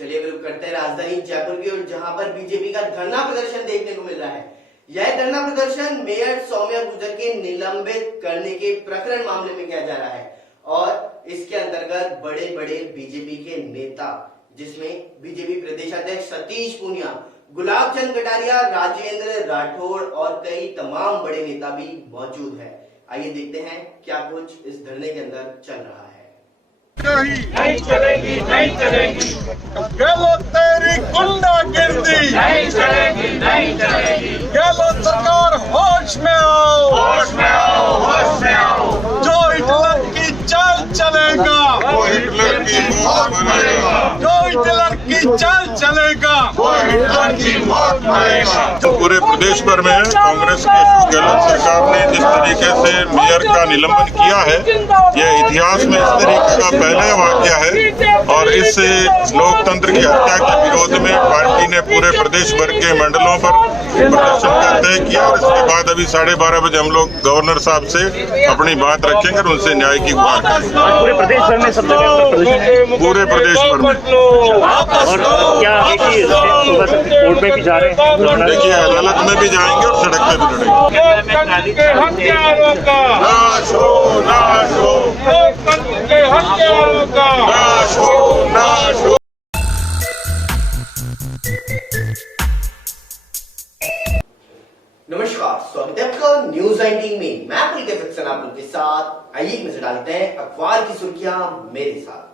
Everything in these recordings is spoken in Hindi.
चलिए अब रुक करते हैं राजधानी जयपुर की ओर, जहां पर बीजेपी का धरना प्रदर्शन देखने को मिल रहा है। यह धरना प्रदर्शन मेयर सौम्या गुर्जर के निलंबित करने के प्रकरण मामले में किया जा रहा है और इसके अंतर्गत बड़े बड़े बीजेपी के नेता, जिसमें बीजेपी प्रदेश अध्यक्ष सतीश पूनिया, गुलाब चंद कटारिया, राजेंद्र राठौड़ और कई तमाम बड़े नेता भी मौजूद है। आइए देखते हैं क्या कुछ इस धरने के अंदर चल रहा है। नहीं चलेगी, नहीं चलेगी। गहलोत तेरी गुंडागिर्दी नहीं चलेगी, नहीं चलेगी। गहलोत सरकार होश में आओ, होश में आओ, होश में आओ। जो हिटलर की चाल चलेगा वो हिटलर की मौत मरेगा, जो हिटलर की चाल चलेगा वो हिटलर की मौत मरेगा। पूरे प्रदेश भर में कांग्रेस की गहलोत सरकार ने जिस तरीके से मेयर का निलंबन किया है, यह इतिहास में इस तरीके का पहला वाकया है और इस लोकतंत्र की हत्या के विरोध में पार्टी ने पूरे प्रदेश भर के मंडलों पर प्रदर्शन का तय किया और इसके बाद अभी 12:30 बजे हम लोग गवर्नर साहब से अपनी बात रखेंगे और उनसे न्याय की गुहार करेंगे। पूरे प्रदेश भर में सब जगह प्रदर्शन है, पूरे प्रदेश भर में। और क्या है कि सुबह से कोर्ट में भी जा रहे हैं, देखिए अदालत में भी जाएंगे और सड़क पे भी लड़ेंगे। हत्यारों का नाश हो, नाश हो, लोकतंत्र के हत्यारों का नाश हो, नाश हो। नमस्कार, स्वागत है आपका न्यूज 19 में। मैं पुलकित फिक्सन आप लोग के साथ। आइए नजर डालते हैं अखबार की सुर्खियां मेरे साथ।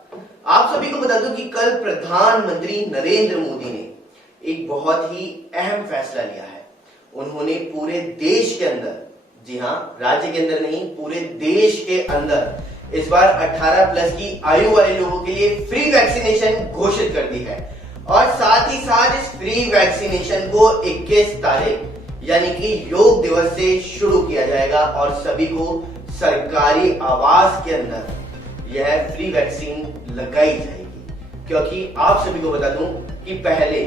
आप सभी को बता दूं कि कल प्रधानमंत्री नरेंद्र मोदी ने एक बहुत ही अहम फैसला लिया है। उन्होंने पूरे देश के अंदर, जी हां, राज्य के अंदर नहीं, पूरे देश के अंदर इस बार 18 प्लस की आयु वाले लोगों के लिए फ्री वैक्सीनेशन घोषित कर दी है और साथ ही साथ इस फ्री वैक्सीनेशन को 21 तारीख यानी कि योग दिवस से शुरू किया जाएगा और सभी को सरकारी आवास के अंदर यह फ्री वैक्सीन लगाई जाएगी। क्योंकि आप सभी को बता दूं कि पहले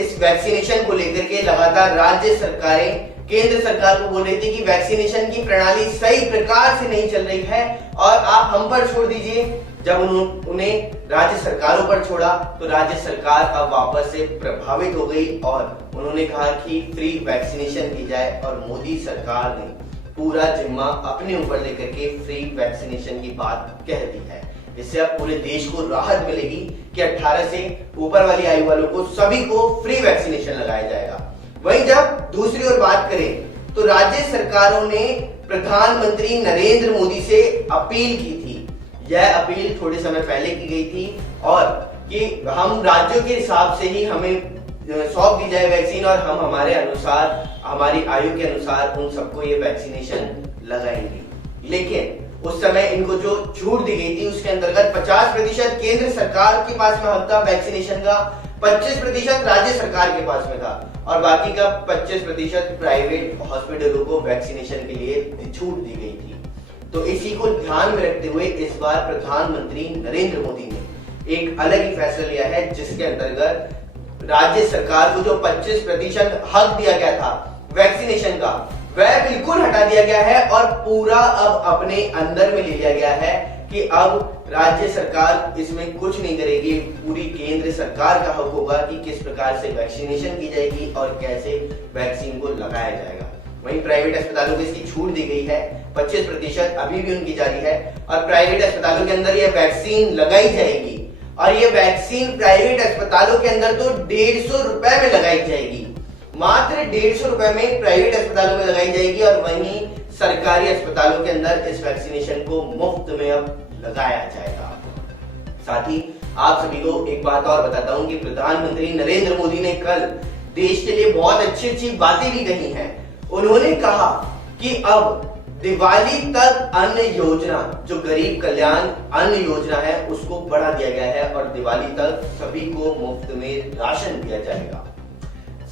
इस वैक्सीनेशन को लेकर के लगातार राज्य सरकारें केंद्र सरकार को बोल रही थी कि वैक्सीनेशन की प्रणाली सही प्रकार से नहीं चल रही है और आप हम पर छोड़ दीजिए। जब उन्हें राज्य सरकारों पर छोड़ा तो राज्य सरकार अब वापस से प्रभावित हो गई और उन्होंने कहा कि फ्री वैक्सीनेशन की जाए और मोदी सरकार ने पूरा जिम्मा अपने ऊपर लेकर के फ्री वैक्सीनेशन की बात कह दी है। इससे अब पूरे देश को राहत मिलेगी कि 18 से ऊपर वाली आयु वालों को सभी को फ्री वैक्सीनेशन लगाया जाएगा। वहीं जब दूसरी ओर बात करें तो राज्य सरकारों ने प्रधानमंत्री नरेंद्र मोदी से अपील की थी। यह अपील थोड़े समय पहले की गई थी और कि हम राज्यों के हिसाब से ही हमें सौंप दी जाए वैक्सीन और हम हमारे अनुसार, हमारी आयु के अनुसार उन सबको ये वैक्सीनेशन लगाएंगे। लेकिन उस समय इनको जो छूट दी गई थी उसके अंतर्गत 50% केंद्र सरकार के पास में हक था वैक्सीनेशन का, 25% राज्य सरकार के पास में था और बाकी का 25% प्राइवेट हॉस्पिटलों को वैक्सीनेशन के लिए छूट दी गई थी। तो इसी को ध्यान में रखते हुए इस बार प्रधानमंत्री नरेंद्र मोदी ने एक अलग ही फैसला लिया है, जिसके अंतर्गत राज्य सरकार को जो 25% हक दिया गया था वैक्सीनेशन का, वह बिल्कुल हटा दिया गया है और पूरा अब अपने अंदर में ले लिया गया है कि अब राज्य सरकार इसमें कुछ नहीं करेगी। पूरी केंद्र सरकार का हक होगा कि किस प्रकार से वैक्सीनेशन की जाएगी और कैसे वैक्सीन को लगाया जाएगा। वहीं प्राइवेट अस्पतालों को इसकी छूट दी गई है, 25% अभी भी उनकी जारी है और प्राइवेट अस्पतालों के अंदर यह वैक्सीन लगाई जाएगी और यह वैक्सीन प्राइवेट अस्पतालों के अंदर तो 150 रुपए में लगाई जाएगी। मात्र 150 रुपए में प्राइवेट अस्पतालों में लगाई जाएगी और वहीं सरकारी अस्पतालों के अंदर इस वैक्सीनेशन को मुफ्त में अब लगाया जाएगा। साथ ही आप सभी को एक बात और बताता हूं कि प्रधानमंत्री नरेंद्र मोदी ने कल देश के लिए बहुत अच्छी बातें भी कही हैं। उन्होंने कहा कि अब दिवाली तक अन्न योजना, जो गरीब कल्याण अन्न योजना है, उसको बढ़ा दिया गया है और दिवाली तक सभी को मुफ्त में राशन दिया जाएगा।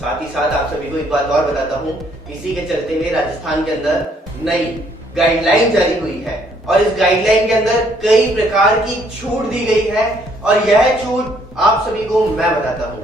साथ ही साथ आप सभी को एक बात और बताता हूं, इसी के चलते हुए राजस्थान के अंदर नई गाइडलाइन जारी हुई है और इस गाइडलाइन के अंदर कई प्रकार की छूट दी गई है और यह छूट आप सभी को मैं बताता हूं।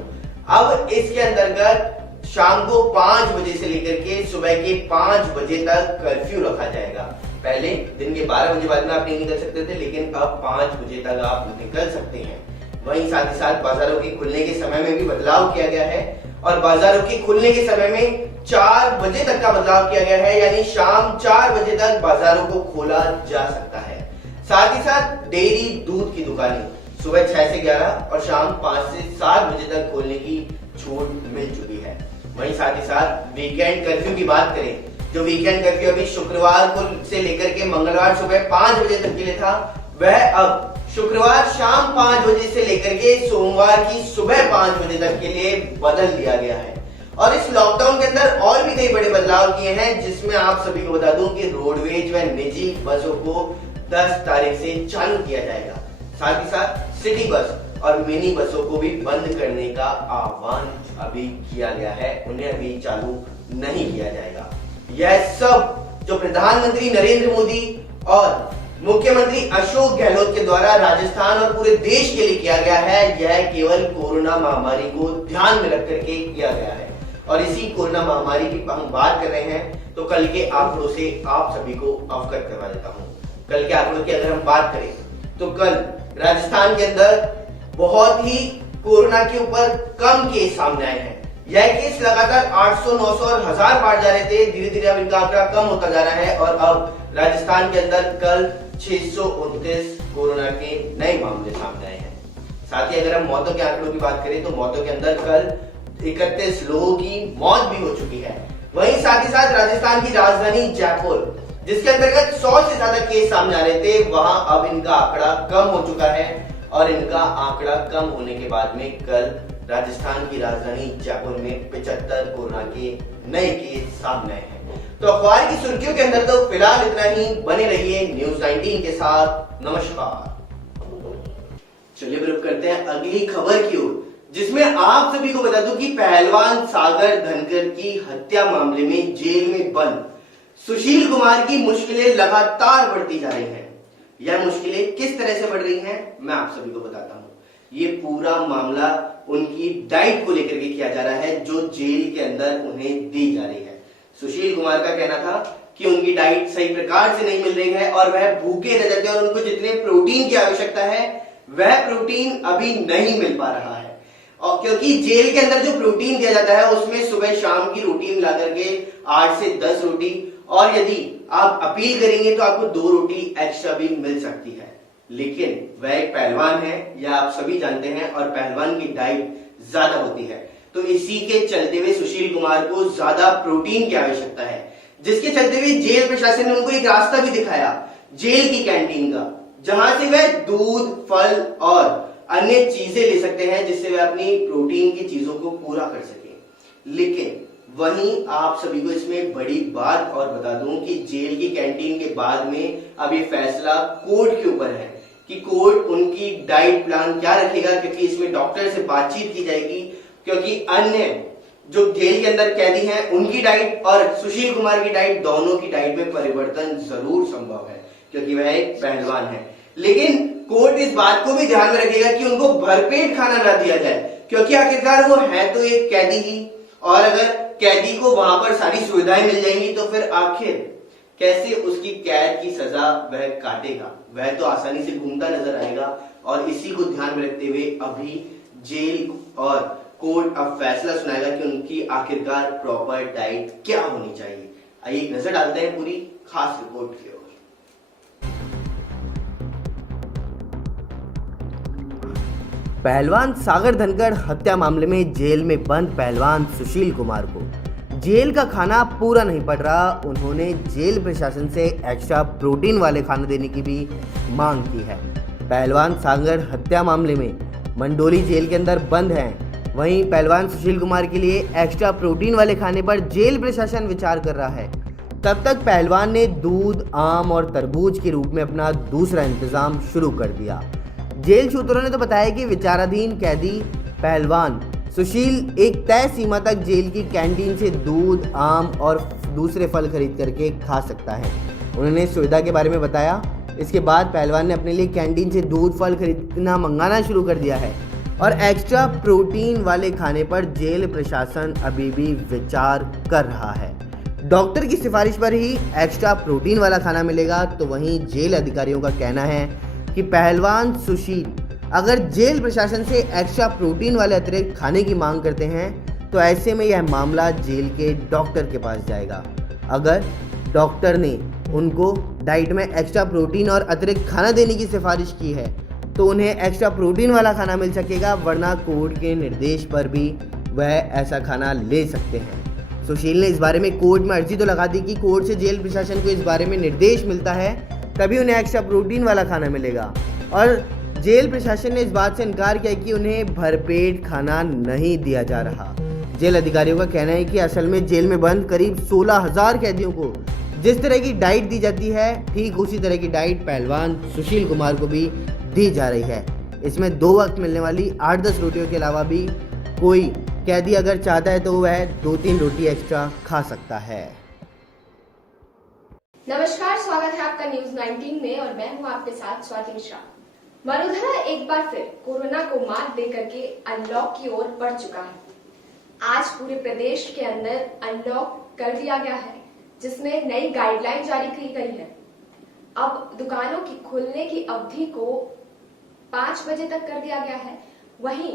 अब इसके अंतर्गत शाम को 5 बजे से लेकर के सुबह के 5 बजे तक कर्फ्यू रखा जाएगा। पहले दिन के 12 बजे बाद में आप नहीं निकल सकते थे, लेकिन अब 5 बजे तक आप निकल सकते हैं। वहीं साथ ही साथ बाजारों के खुलने के समय में भी बदलाव किया गया है और बाजारों के खुलने के समय में 4 बजे तक का बदलाव किया गया है, यानी शाम 4 बजे तक बाजारों को खोला जा सकता है। साथ ही साथ डेयरी दूध की दुकानें सुबह 6 से 11 और शाम 5 से 7 बजे तक खोलने की छूट मिल चुकी है। वहीं साथ ही साथ वीकेंड कर्फ्यू की बात करें, जो वीकेंड कर्फ्यू अभी शुक्रवार को से लेकर के मंगलवार सुबह 5 बजे तक के लिए था, वह अब शुक्रवार शाम 5 बजे से लेकर के सोमवार की सुबह 5 बजे तक के लिए बदल दिया गया है। और इस लॉकडाउन के अंदर और भी कई बड़े बदलाव किए हैं, जिसमें आप सभी को बता दूं कि रोडवेज व निजी बसों को 10 तारीख से चालू किया जाएगा। साथ ही साथ सिटी बस और मिनी बसों को भी बंद करने का आह्वान अभी किया गया है, उन्हें अभी चालू नहीं किया जाएगा। यह सब जो प्रधानमंत्री नरेंद्र मोदी और मुख्यमंत्री अशोक गहलोत के द्वारा राजस्थान और पूरे देश के लिए किया गया है, यह केवल कोरोना महामारी को ध्यान में रख करके किया गया है। और इसी कोरोना महामारी की हम बात कर रहे हैं तो कल के आंकड़ों से आप सभी को अवगत करवा देता हूं। कल के आंकड़ों की अगर हम बात करें तो कल राजस्थान के अंदर बहुत ही कोरोना के ऊपर कम केस सामने आए हैं। यह केस लगातार 800, 900 और 1000 पार जा रहे थे, धीरे धीरे अब इनका आंकड़ा कम होता जा रहा है और अब राजस्थान के अंदर कल 629 कोरोना के नए मामले सामने आए हैं। साथ ही अगर हम मौतों के आंकड़ों की बात करें तो मौतों के अंदर कल 31 लोगों की मौत भी हो चुकी है। वहीं साथ ही साथ राजस्थान की राजधानी जयपुर, जिसके अंतर्गत 100 से ज्यादा केस सामने आ रहे थे, वहां अब इनका आंकड़ा कम हो चुका है और इनका आंकड़ा कम होने के बाद में कल राजस्थान की राजधानी जयपुर में 75 कोरोना के नए केस सामने आए हैं। तो अखबार की सुर्खियों के अंदर तो फिलहाल इतना ही। बने रहिए न्यूज 19 के साथ। नमस्कार। चलिए रुक करते हैं अगली खबर की ओर, जिसमें आप सभी को बता दूं कि पहलवान सागर धनकर की हत्या मामले में जेल में बंद सुशील कुमार की मुश्किलें लगातार बढ़ती जा रही हैं। यह मुश्किलें किस तरह से बढ़ रही हैं, मैं आप सभी को बताता हूं। ये पूरा मामला उनकी डाइट को लेकर के किया जा रहा है, जो जेल के अंदर उन्हें दी जा रही है। सुशील कुमार का कहना था कि उनकी डाइट सही प्रकार से नहीं मिल रही है और वह भूखे रह जाते हैं और उनको जितने प्रोटीन की आवश्यकता है वह प्रोटीन अभी नहीं मिल पा रहा है। और क्योंकि जेल के अंदर जो प्रोटीन दिया जाता है उसमें सुबह शाम की रोटी मिला करके 8 से 10 रोटी, और यदि आप अपील करेंगे तो आपको 2 रोटी एक्स्ट्रा भी मिल सकती है। लेकिन वह एक पहलवान है, यह आप सभी जानते हैं, और पहलवान की डाइट ज्यादा होती है, तो इसी के चलते हुए सुशील कुमार को ज्यादा प्रोटीन की आवश्यकता है, जिसके चलते हुए जेल प्रशासन ने उनको एक रास्ता भी दिखाया जेल की कैंटीन का, जहां से वह दूध, फल और अन्य चीजें ले सकते हैं, जिससे वह अपनी प्रोटीन की चीजों को पूरा कर सके। लेकिन वहीं आप सभी को इसमें बड़ी बात और बता दूं कि जेल की कैंटीन के बाद में अब ये फैसला कोर्ट के ऊपर है कि कोर्ट उनकी डाइट प्लान क्या रखेगा, क्योंकि इसमें डॉक्टर से बातचीत की जाएगी, क्योंकि अन्य जो जेल के अंदर कैदी हैं उनकी डाइट और सुशील कुमार की डाइट, दोनों की डाइट में परिवर्तन जरूर संभव है, क्योंकि वह एक पहलवान है। लेकिन कोर्ट इस बात को भी ध्यान में रखेगा कि उनको भरपेट खाना ना दिया जाए, क्योंकि आखिरकार वो है तो एक कैदी ही, और अगर कैदी को वहां पर सारी सुविधाएं मिल जाएंगी तो फिर आखिर कैसे उसकी कैद की सजा वह काटेगा, वह तो आसानी से घूमता नजर आएगा। और इसी को ध्यान में रखते हुए अभी जेल और कोर्ट अब फैसला सुनाएगा कि उनकी आखिरकार प्रॉपर डाइट क्या होनी चाहिए। आइए एक नजर डालते हैं पूरी खास रिपोर्ट की ओर। पहलवान सागर धनकर हत्या मामले में जेल में बंद पहलवान सुशील कुमार को जेल का खाना पूरा नहीं पड़ रहा। उन्होंने जेल प्रशासन से एक्स्ट्रा प्रोटीन वाले खाने देने की भी मांग की है। पहलवान सागर हत्या मामले में मंडोली जेल के अंदर बंद हैं, वहीं पहलवान सुशील कुमार के लिए एक्स्ट्रा प्रोटीन वाले खाने पर जेल प्रशासन विचार कर रहा है। तब तक पहलवान ने दूध, आम और तरबूज के रूप में अपना दूसरा इंतजाम शुरू कर दिया। जेल सूत्रों ने तो बताया कि विचाराधीन कैदी पहलवान सुशील एक तय सीमा तक जेल की कैंटीन से दूध, आम और दूसरे फल खरीद करके खा सकता है। उन्होंने सुविधा के बारे में बताया। इसके बाद पहलवान ने अपने लिए कैंटीन से दूध, फल खरीदना मंगाना शुरू कर दिया है और एक्स्ट्रा प्रोटीन वाले खाने पर जेल प्रशासन अभी भी विचार कर रहा है। डॉक्टर की सिफारिश पर ही एक्स्ट्रा प्रोटीन वाला खाना मिलेगा। तो वहीं जेल अधिकारियों का कहना है कि पहलवान सुशील अगर जेल प्रशासन से एक्स्ट्रा प्रोटीन वाले अतिरिक्त खाने की मांग करते हैं तो ऐसे में यह मामला जेल के डॉक्टर के पास जाएगा। अगर डॉक्टर ने उनको डाइट में एक्स्ट्रा प्रोटीन और अतिरिक्त खाना देने की सिफारिश की है तो उन्हें एक्स्ट्रा प्रोटीन वाला खाना मिल सकेगा, वरना कोर्ट के निर्देश पर भी वह ऐसा खाना ले सकते हैं। सुशील ने इस बारे में कोर्ट में अर्जी तो लगा दी कि कोर्ट से जेल प्रशासन को इस बारे में निर्देश मिलता है तभी उन्हें एक्स्ट्रा प्रोटीन वाला खाना मिलेगा, और जेल प्रशासन ने इस बात से इनकार किया कि उन्हें भरपेट खाना नहीं दिया जा रहा। जेल अधिकारियों का कहना है कि असल में जेल में बंद करीब 16,000 कैदियों को जिस तरह की डाइट दी जाती है ठीक उसी तरह की डाइट पहलवान सुशील कुमार को भी दी जा रही है। इसमें 2 वक्त मिलने वाली 8-10 रोटियों के अलावा भी कोई कैदी अगर चाहता है तो वह 2-3 रोटी एक्स्ट्रा खा सकता है। नमस्कार, स्वागत है आपका न्यूज 19 में और मैं हूं आपके साथ स्वाति मिश्रा। वडोदरा एक बार फिर कोरोना को मात दे करके अनलॉक की ओर बढ़ चुका है। आज पूरे प्रदेश के अंदर अनलॉक कर दिया गया है, जिसमें नई गाइडलाइन जारी की गई है। अब दुकानों की खुलने की अवधि को 5 बजे तक कर दिया गया है। वहीं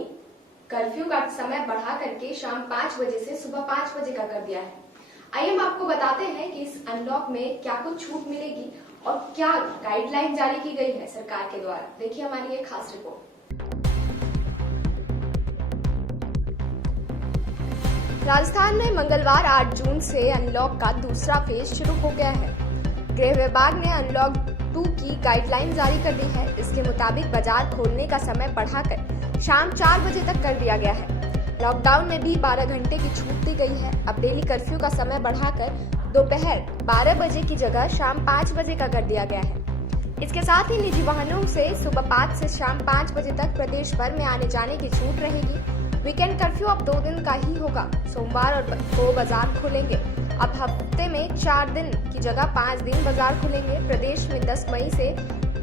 कर्फ्यू का समय बढ़ा करके शाम 5 बजे से सुबह 5 बजे का कर दिया है। आइए हम आपको बताते हैं कि इस अनलॉक में क्या कुछ छूट मिलेगी और क्या गाइडलाइन जारी की गई है सरकार के द्वारा। देखिए हमारी एक खास रिपोर्ट। राजस्थान में मंगलवार 8 जून से अनलॉक का दूसरा फेज शुरू हो गया है। गृह विभाग ने अनलॉक 2 की गाइडलाइन जारी कर दी है। इसके मुताबिक बाजार खोलने का समय बढ़ाकर शाम 4 बजे तक कर दिया गया है। लॉकडाउन में भी 12 घंटे की छूट दी गई है। अब डेली कर्फ्यू का समय बढ़ाकर दोपहर 12 बजे की जगह शाम 5 बजे का कर दिया गया है। इसके साथ ही निजी वाहनों से सुबह 5 से शाम 5 बजे तक प्रदेश भर में आने जाने की छूट रहेगी। वीकेंड कर्फ्यू अब 2 दिन का ही होगा। सोमवार को बाजार खुलेंगे। अब हफ्ते में 4 दिन की जगह 5 दिन बाजार खुलेंगे। प्रदेश में 10 मई से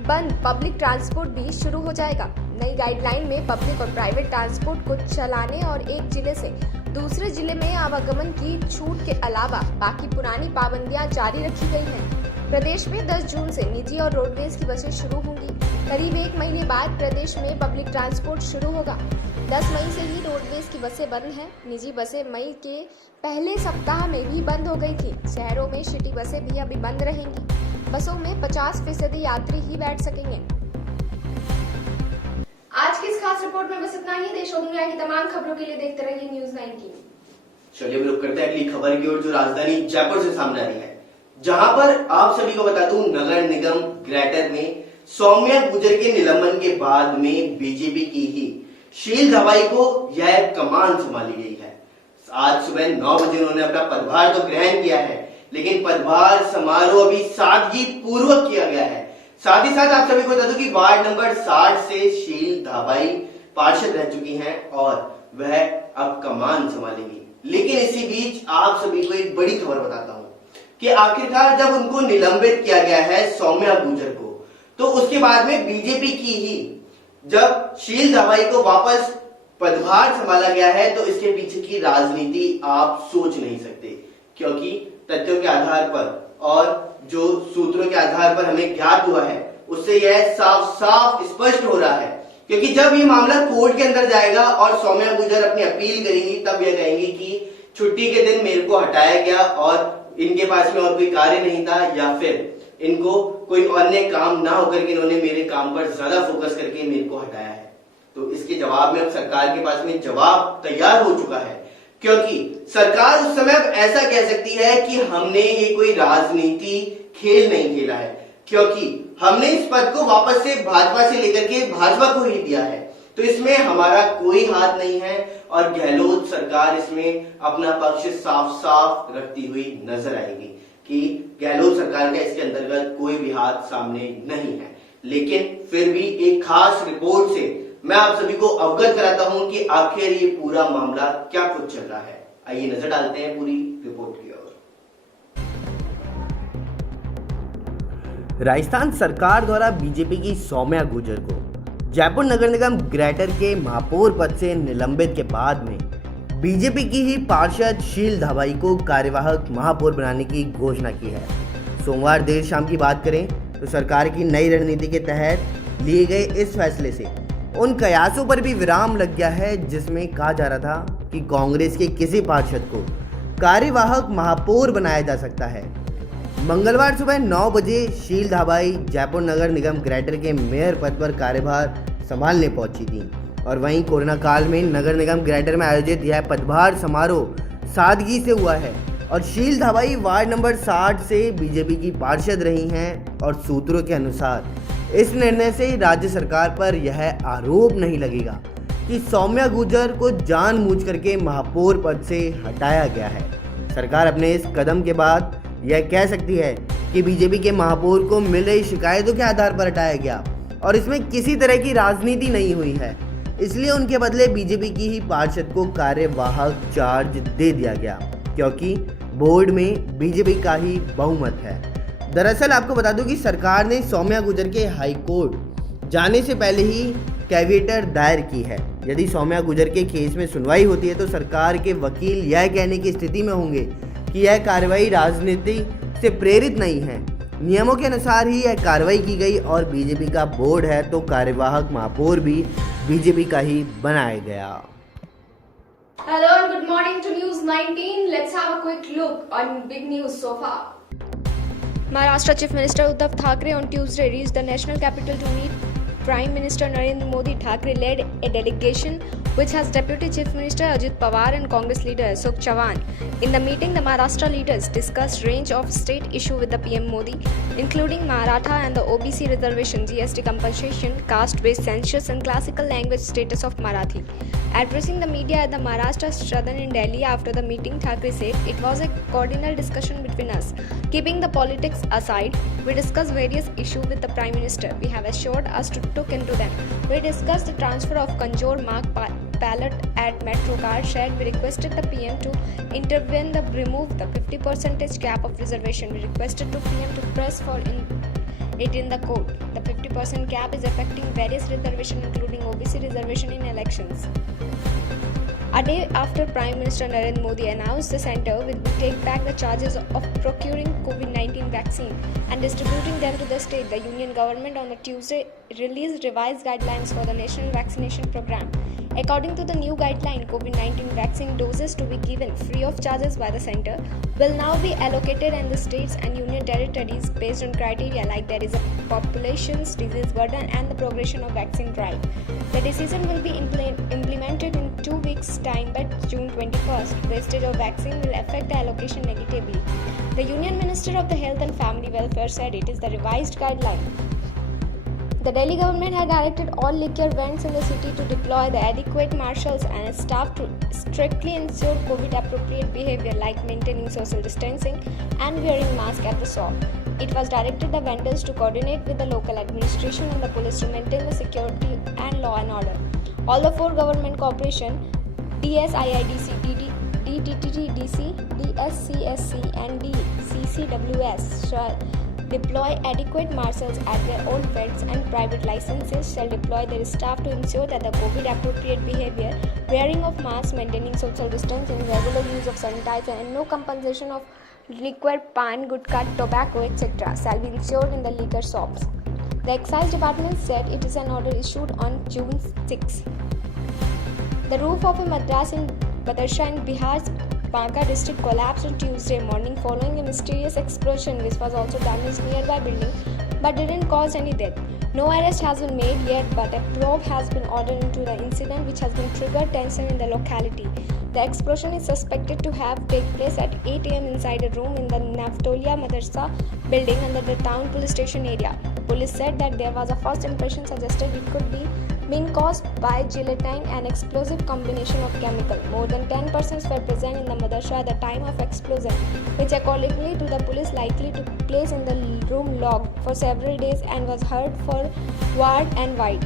बंद पब्लिक ट्रांसपोर्ट भी शुरू हो जाएगा। नई गाइडलाइन में पब्लिक और प्राइवेट ट्रांसपोर्ट को चलाने और एक जिले से दूसरे जिले में आवागमन की छूट के अलावा बाकी पुरानी पाबंदियां जारी रखी गई हैं। प्रदेश में 10 जून से निजी और रोडवेज की बसें शुरू होंगी। करीब 1 महीने बाद प्रदेश में पब्लिक ट्रांसपोर्ट शुरू होगा। 10 मई से ही रोडवेज की बसें बंद हैं। निजी बसें मई के पहले सप्ताह में भी बंद हो गई थी। शहरों में सिटी बसें भी अभी बंद रहेंगी। बसों में 50% यात्री ही बैठ सकेंगे। आज की इस खास रिपोर्ट में बस इतना ही। देश और दुनिया की तमाम खबरों के लिए देखते रहिए न्यूज 19। चलिए रुक करते हैं अगली खबर की ओर, जो राजधानी जयपुर से सामने आ रही है, जहां पर आप सभी को बता दूं नगर निगम ग्रेटर में सौम्या गुर्जर के निलंबन के बाद में बीजेपी की ही शील दवाई को यह कमान संभाली गई है। आज सुबह 9 बजे उन्होंने अपना पदभार तो ग्रहण किया है, लेकिन पदभार समारोह अभी सादगी पूर्वक किया गया है। साथ ही साथ आप सभी को बता दूं कि वार्ड नंबर 60 से शील धाबाई पार्षद रह चुकी हैं और वह अब कमान संभालेंगी। लेकिन इसी बीच आप सभी को एक बड़ी खबर बताता हूं कि आखिरकार जब उनको निलंबित किया गया है सौम्या गुर्जर को, तो उसके बाद में बीजेपी की ही जब शील दवाई को वापस पदभार संभाला गया है, तो इसके पीछे की राजनीति आप सोच नहीं सकते, क्योंकि तथ्यों के आधार पर और जो सूत्रों के आधार पर हमें ज्ञात हुआ है उससे यह साफ साफ स्पष्ट हो रहा है। क्योंकि जब ये मामला कोर्ट के अंदर जाएगा और सौम्या गुर्जर अपनी अपील करेंगी, तब यह कहेंगी कि छुट्टी के दिन मेरे को हटाया गया और इनके पास में और कोई कार्य नहीं था, या फिर इनको कोई अन्य काम ना होकर के इन्होंने मेरे काम पर ज्यादा फोकस करके मेरे को हटाया है। तो इसके जवाब में अब सरकार के पास में जवाब तैयार हो चुका है, क्योंकि सरकार उस समय अब ऐसा कह सकती है कि हमने ये कोई राजनीति खेल नहीं खेला है, क्योंकि हमने इस पद को वापस से भाजपा से लेकर के भाजपा को ही दिया है, तो इसमें हमारा कोई हाथ नहीं है। और गहलोत सरकार इसमें अपना पक्ष साफ साफ रखती हुई नजर आएगी कि गहलोत सरकार का इसके अंतर्गत कोई भी हाथ सामने नहीं है। लेकिन फिर भी एक खास रिपोर्ट से मैं आप सभी को अवगत कराता हूं कि आखिर ये पूरा मामला क्या कुछ चल रहा है। आइए नजर डालते हैं पूरी रिपोर्ट की ओर। राजस्थान सरकार द्वारा बीजेपी की सौम्या गुर्जर को जयपुर नगर निगम ग्रेटर के महापौर पद से निलंबित के बाद में बीजेपी की ही पार्षद शील धाबाई को कार्यवाहक महापौर बनाने की घोषणा की है। सोमवार देर शाम की बात करें तो सरकार की नई रणनीति के तहत लिए गए इस फैसले से उन कयासों पर भी विराम लग गया है जिसमें कहा जा रहा था कि कांग्रेस के किसी पार्षद को कार्यवाहक महापौर बनाया जा सकता है। मंगलवार सुबह 9 बजे शील धाबाई जयपुर नगर निगम ग्रेटर के मेयर पद पर कार्यभार संभालने पहुंची थी और वहीं कोरोना काल में नगर निगम ग्रेटर में आयोजित यह पदभार समारोह सादगी से हुआ है और शील धाबाई वार्ड नंबर 60 से बीजेपी की पार्षद रही हैं और सूत्रों के अनुसार इस निर्णय से राज्य सरकार पर यह आरोप नहीं लगेगा कि सौम्या गुर्जर को जानबूझ करके महापौर पद से हटाया गया है। सरकार अपने इस कदम के बाद यह कह सकती है कि बीजेपी के महापौर को मिल रही शिकायतों के आधार पर हटाया गया और इसमें किसी तरह की राजनीति नहीं हुई है, इसलिए उनके बदले बीजेपी की ही पार्षद को कार्यवाहक चार्ज दे दिया गया क्योंकि बोर्ड में बीजेपी का ही बहुमत है। दरअसल आपको बता दूं कि सरकार ने सौम्या गुर्जर के हाई कोर्ट जाने से पहले ही कैविएटर दायर की है। यदि सौम्या गुर्जर के केस में सुनवाई होती है तो सरकार के वकील यह कहने की स्थिति में होंगे कि यह कार्रवाई राजनीति से प्रेरित नहीं है। नियमों के अनुसार ही यह कार्रवाई की गई और बीजेपी का बोर्ड है तो कार्यवाहक महापौर भी बीजेपी का ही बनाया गया। Hello and good morning to News 19. Let's have a quick look on big news so far. Maharashtra Chief Minister Uddhav Thackeray on Tuesday reached the national capital to meet Prime Minister Narendra Modi. Thackeray led a delegation which has Deputy Chief Minister Ajit Pawar and Congress leader Ashok Chavan. In the meeting, the Maharashtra leaders discussed range of state issue with the PM Modi, including Maratha and the OBC reservation, GST compensation, caste-based census and classical language status of Marathi. Addressing the media at the Maharashtra Southern in Delhi after the meeting, Thackeray said, "It was a cordial discussion between us. Keeping the politics aside, we discussed various issues with the Prime Minister. We have assured us to look into them. We discussed the transfer of Kanjor Marg ballot at Metro Card Shed. We requested the PM to intervene to remove the 50% cap of reservation. We requested the PM to press for it in the court. The 50% cap is affecting various reservations including OBC reservation in elections." A day after Prime Minister Narendra Modi announced the centre will take back the charges of procuring COVID-19 vaccine and distributing them to the state, the union government on a Tuesday released revised guidelines for the national vaccination program. According to the new guideline, COVID-19 vaccine doses to be given free of charges by the centre will now be allocated in the states and union territories based on criteria like there is a population, disease burden and the progression of vaccine drive. The decision will be implemented in 2 weeks' time by June 21st. Wastage of vaccine will affect the allocation negatively. The Union Minister of the Health and Family Welfare said it is the revised guideline. The Delhi government had directed all liquor vends in the city to deploy the adequate marshals and staff to strictly ensure COVID-appropriate behavior like maintaining social distancing and wearing masks at the shop. It was directed the vendors to coordinate with the local administration and the police to maintain the security and law and order. All the 4 government corporations, DSIIDC, DTTDC, DSCSC and DCCWS shall deploy adequate marshals at their own vets and private licenses shall deploy their staff to ensure that the COVID-appropriate behavior, wearing of masks, maintaining social distancing, regular use of sanitizer and no compensation of liquor, pan, gutka, tobacco, etc. shall be ensured in the liquor shops. The Excise Department said it is an order issued on June 6. The roof of a madrasa in Badarsha in Bihar's Banka district collapsed on Tuesday morning following a mysterious explosion which was also damaged nearby building but didn't cause any death. No arrest has been made yet, but a probe has been ordered into the incident which has been triggered tension in the locality. The explosion is suspected to have taken place at 8 am inside a room in the Navtolia Madrasa building under the town police station area. Police said that there was a first impression suggested it could be been caused by gelatin, an explosive combination of chemical. More than 10 persons were present in the madrasa at the time of explosion, which accordingly to the police likely took place in the room locked for several days and was heard for ward and wide.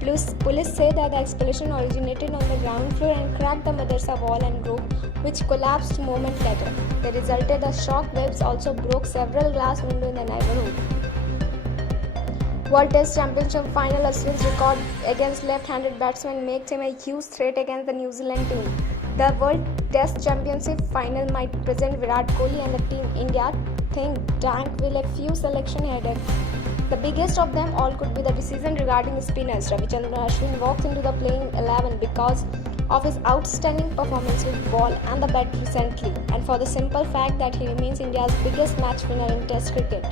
Police say that the explosion originated on the ground floor and cracked the madrasa wall and roof, which collapsed a moment later. The resulted the shock waves also broke several glass windows in the neighborhood. World Test Championship final, Ashwin's record against left-handed batsman makes him a huge threat against the New Zealand team. The World Test Championship final might present Virat Kohli and the team India think tank will a few selection headaches. The biggest of them all could be the decision regarding spinners. Ravichandran Ashwin walks into the playing 11 because of his outstanding performance with ball and the bat recently, and for the simple fact that he remains India's biggest match winner in Test cricket.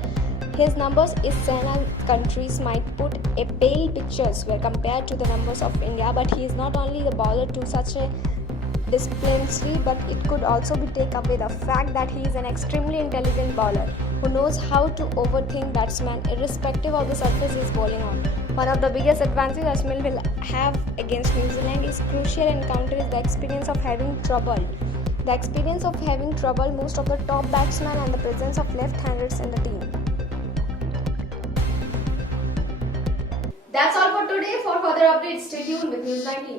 His numbers is Sena countries might put a pale pictures where compared to the numbers of India, but he is not only the bowler to such a disciplinary, but it could also be taken away the fact that he is an extremely intelligent bowler who knows how to overthink batsman irrespective of the surface he is bowling on. One of the biggest advantages Ashwin will have against New Zealand is crucial encounter is the experience of having trouble. The experience of having trouble most of the top batsmen and the presence of left-handers in the team. That's all for today. For further updates, stay tuned with News 19.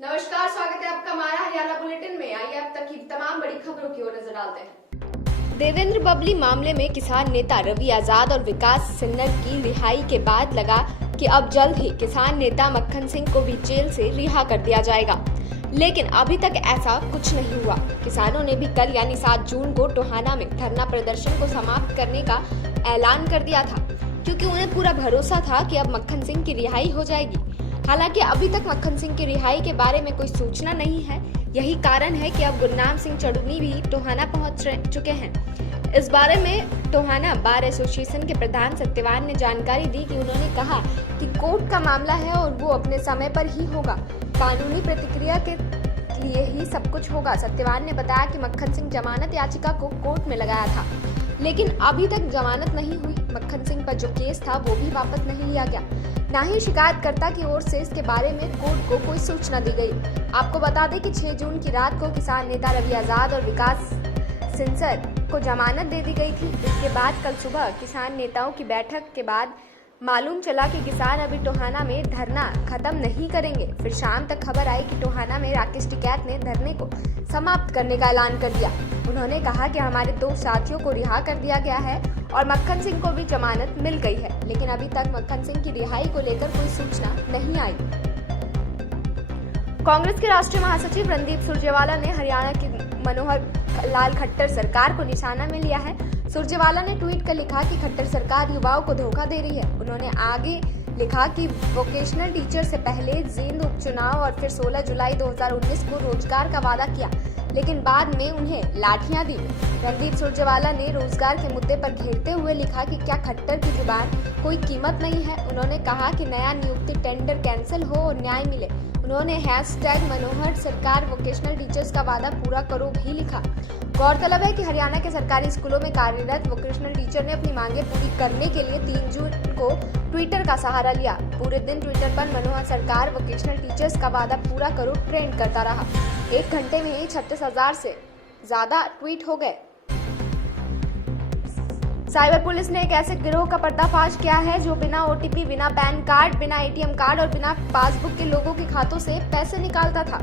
नमस्कार, स्वागत है आपका हमारा हरियाणा बुलेटिन में। आइए अब तक की तमाम बड़ी खबरों की ओर नजर डालते हैं। देवेंद्र बबली मामले में किसान नेता रवि आजाद और विकास सिन्नर की रिहाई के बाद लगा कि अब जल्द ही किसान नेता मक्खन सिंह को भी जेल से रिहा कर दिया जाएगा, लेकिन अभी तक ऐसा कुछ नहीं हुआ। किसानों ने भी कल यानी 7 जून को टोहाना में धरना प्रदर्शन को समाप्त करने का ऐलान कर दिया था, क्योंकि उन्हें पूरा भरोसा था कि अब मक्खन सिंह की रिहाई हो जाएगी। हालांकि अभी तक मक्खन सिंह की रिहाई के बारे में कोई सूचना नहीं है। यही कारण है कि अब गुरनाम सिंह चढ़ूनी भी टोहाना पहुंच चुके हैं। इस बारे में टोहाना बार एसोसिएशन के प्रधान सत्यवान ने जानकारी दी कि उन्होंने कहा कि कोर्ट का मामला है और वो अपने समय पर ही होगा, कानूनी प्रतिक्रिया के लिए ही सब कुछ होगा। सत्यवान ने बताया कि मक्खन सिंह जमानत याचिका को कोर्ट में लगाया था, लेकिन अभी तक जमानत नहीं हुई। मक्खन सिंह पर जो केस था वो भी वापस नहीं लिया गया, ना ही शिकायतकर्ता की ओर से इसके बारे में कोर्ट को कोई सूचना दी गई। आपको बता दें कि 6 जून की रात को किसान नेता रवि आजाद और विकास सिन्सर को जमानत दे दी गई थी। इसके बाद कल सुबह किसान नेताओं की बैठक के बाद मालूम चला कि किसान अभी टोहाना में धरना खत्म नहीं करेंगे। फिर शाम तक खबर आई कि टोहाना में राकेश टिकैत ने धरने को समाप्त करने का ऐलान कर दिया। उन्होंने कहा कि हमारे 2 साथियों को रिहा कर दिया गया है और मक्खन सिंह को भी जमानत मिल गई है, लेकिन अभी तक मक्खन सिंह की रिहाई को लेकर कोई सूचना नहीं आई। कांग्रेस के राष्ट्रीय महासचिव रणदीप सुरजेवाला ने हरियाणा की मनोहर लाल खट्टर सरकार को निशाना में लिया है। सुरजेवाला ने ट्वीट कर लिखा कि खट्टर सरकार युवाओं को धोखा दे रही है। उन्होंने आगे लिखा कि वोकेशनल टीचर से पहले जींद उपचुनाव और फिर 16 जुलाई 2019 को रोजगार का वादा किया, लेकिन बाद में उन्हें लाठियां दी। रणदीप सुरजेवाला ने रोजगार के मुद्दे पर घेरते हुए लिखा कि क्या खट्टर की जुबान कोई कीमत नहीं है। उन्होंने कहा कि नया नियुक्ति टेंडर कैंसिल हो और न्याय मिले। उन्होंने हैशटैग मनोहर सरकार वोकेशनल टीचर्स का वादा पूरा करो भी लिखा। गौरतलब है कि हरियाणा के सरकारी स्कूलों में कार्यरत वोकेशनल टीचर ने अपनी मांगे पूरी करने के लिए 3 जून को ट्विटर का सहारा लिया। पूरे दिन ट्विटर पर मनोहर सरकार वोकेशनल टीचर्स का वादा पूरा करो ट्रेंड करता रहा। 1 घंटे में ही 36,000 से ज्यादा ट्वीट हो गए। साइबर पुलिस ने एक ऐसे गिरोह का पर्दाफाश किया है जो बिना ओटीपी, बिना पैन कार्ड, बिना एटीएम कार्ड और बिना पासबुक के लोगों के खातों से पैसे निकालता था।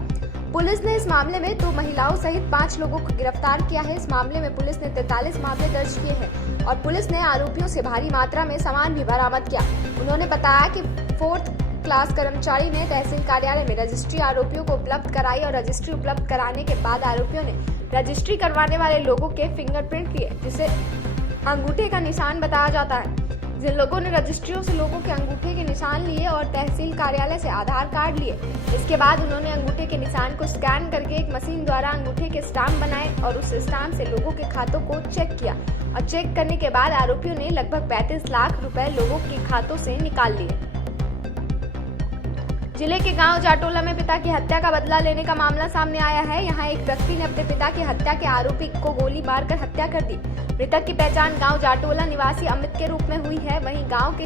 पुलिस ने इस मामले में 2 महिलाओं सहित 5 लोगों को गिरफ्तार किया है। इस मामले में पुलिस ने 43 मामले दर्ज किए हैं और पुलिस ने आरोपियों से भारी मात्रा में सामान भी बरामद किया। उन्होंने बताया कि 4th क्लास कर्मचारी ने तहसील कार्यालय में रजिस्ट्री आरोपियों को उपलब्ध कराई और रजिस्ट्री उपलब्ध कराने के बाद आरोपियों ने रजिस्ट्री करवाने वाले लोगों के फिंगरप्रिंट लिए, जिसे अंगूठे का निशान बताया जाता है। जिन लोगों ने रजिस्ट्रियों से लोगों के अंगूठे के निशान लिए और तहसील कार्यालय से आधार कार्ड लिए, इसके बाद उन्होंने अंगूठे के निशान को स्कैन करके एक मशीन द्वारा अंगूठे के स्टाम्प बनाए और उस स्टाम्प से लोगों के खातों को चेक किया और चेक करने के बाद आरोपियों ने लगभग 35 लाख रुपए लोगों के खातों से निकाल लिए। जिले के गांव जाटोला में पिता की हत्या का बदला लेने का मामला सामने आया है। यहां एक व्यक्ति ने अपने पिता की हत्या के आरोपी को गोली मारकर हत्या कर दी। मृतक की पहचान गांव जाटोला निवासी अमित के रूप में हुई है। वहीं गांव के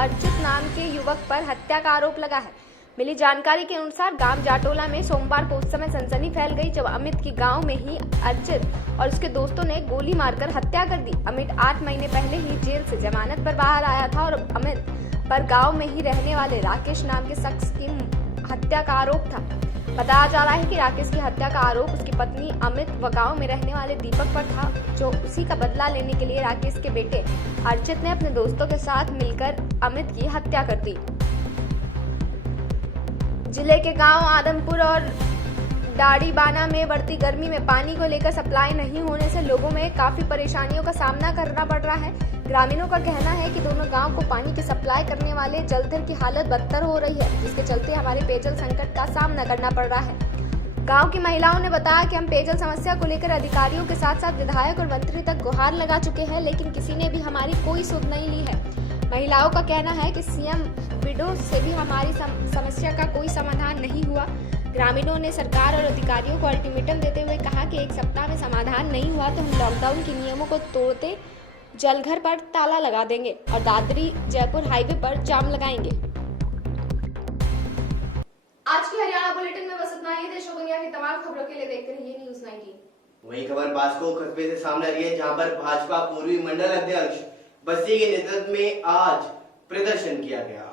अर्चित नाम के युवक पर हत्या का आरोप लगा है। मिली जानकारी के अनुसार गांव जाटोला में सोमवार को उस समय सनसनी फैल गई जब अमित की गांव में ही अर्चित और उसके दोस्तों ने गोली मारकर हत्या कर दी। अमित 8 महीने पहले ही जेल से जमानत पर बाहर आया था और अमित पर गांव में ही रहने वाले राकेश नाम के शख्स की हत्या का आरोप था। बताया जा रहा है कि राकेश की हत्या का आरोप उसकी पत्नी अमित व गांव में रहने वाले दीपक पर था, जो उसी का बदला लेने के लिए राकेश के बेटे अर्चित ने अपने दोस्तों के साथ मिलकर अमित की हत्या कर दी। जिले के गांव आदमपुर और डाडीबाना में बढ़ती गर्मी में पानी को लेकर सप्लाई नहीं होने से लोगों में काफी परेशानियों का सामना करना पड़ रहा है। ग्रामीणों का कहना है कि दोनों गांव को पानी की सप्लाई करने वाले जलधर की हालत बदतर हो रही है, जिसके चलते हमारे पेयजल संकट का सामना करना पड़ रहा है। गांव की महिलाओं ने बताया कि हम पेयजल समस्या को लेकर अधिकारियों के साथ साथ विधायक और मंत्री तक गुहार लगा चुके हैं, लेकिन किसी ने भी हमारी कोई सुध नहीं ली है। महिलाओं का कहना है कि सीएम विडो से भी हमारी समस्या का कोई समाधान नहीं हुआ। ग्रामीणों ने सरकार और अधिकारियों को अल्टीमेटम देते हुए कहा कि 1 सप्ताह में समाधान नहीं हुआ तो हम लॉकडाउन के नियमों को तोड़ते जलघर पर ताला लगा देंगे और दादरी जयपुर हाईवे पर जाम लगाएंगे। आज की हरियाणा बुलेटिन में बस इतना ही। देश और दुनिया की तमाम खबरों के लिए देखते रहिए न्यूज़ 19। वही खबर बास्को कस्बे से सामने आ रही है, जहां पर भाजपा पूर्वी मंडल अध्यक्ष बस्सी के नेतृत्व में आज प्रदर्शन किया गया।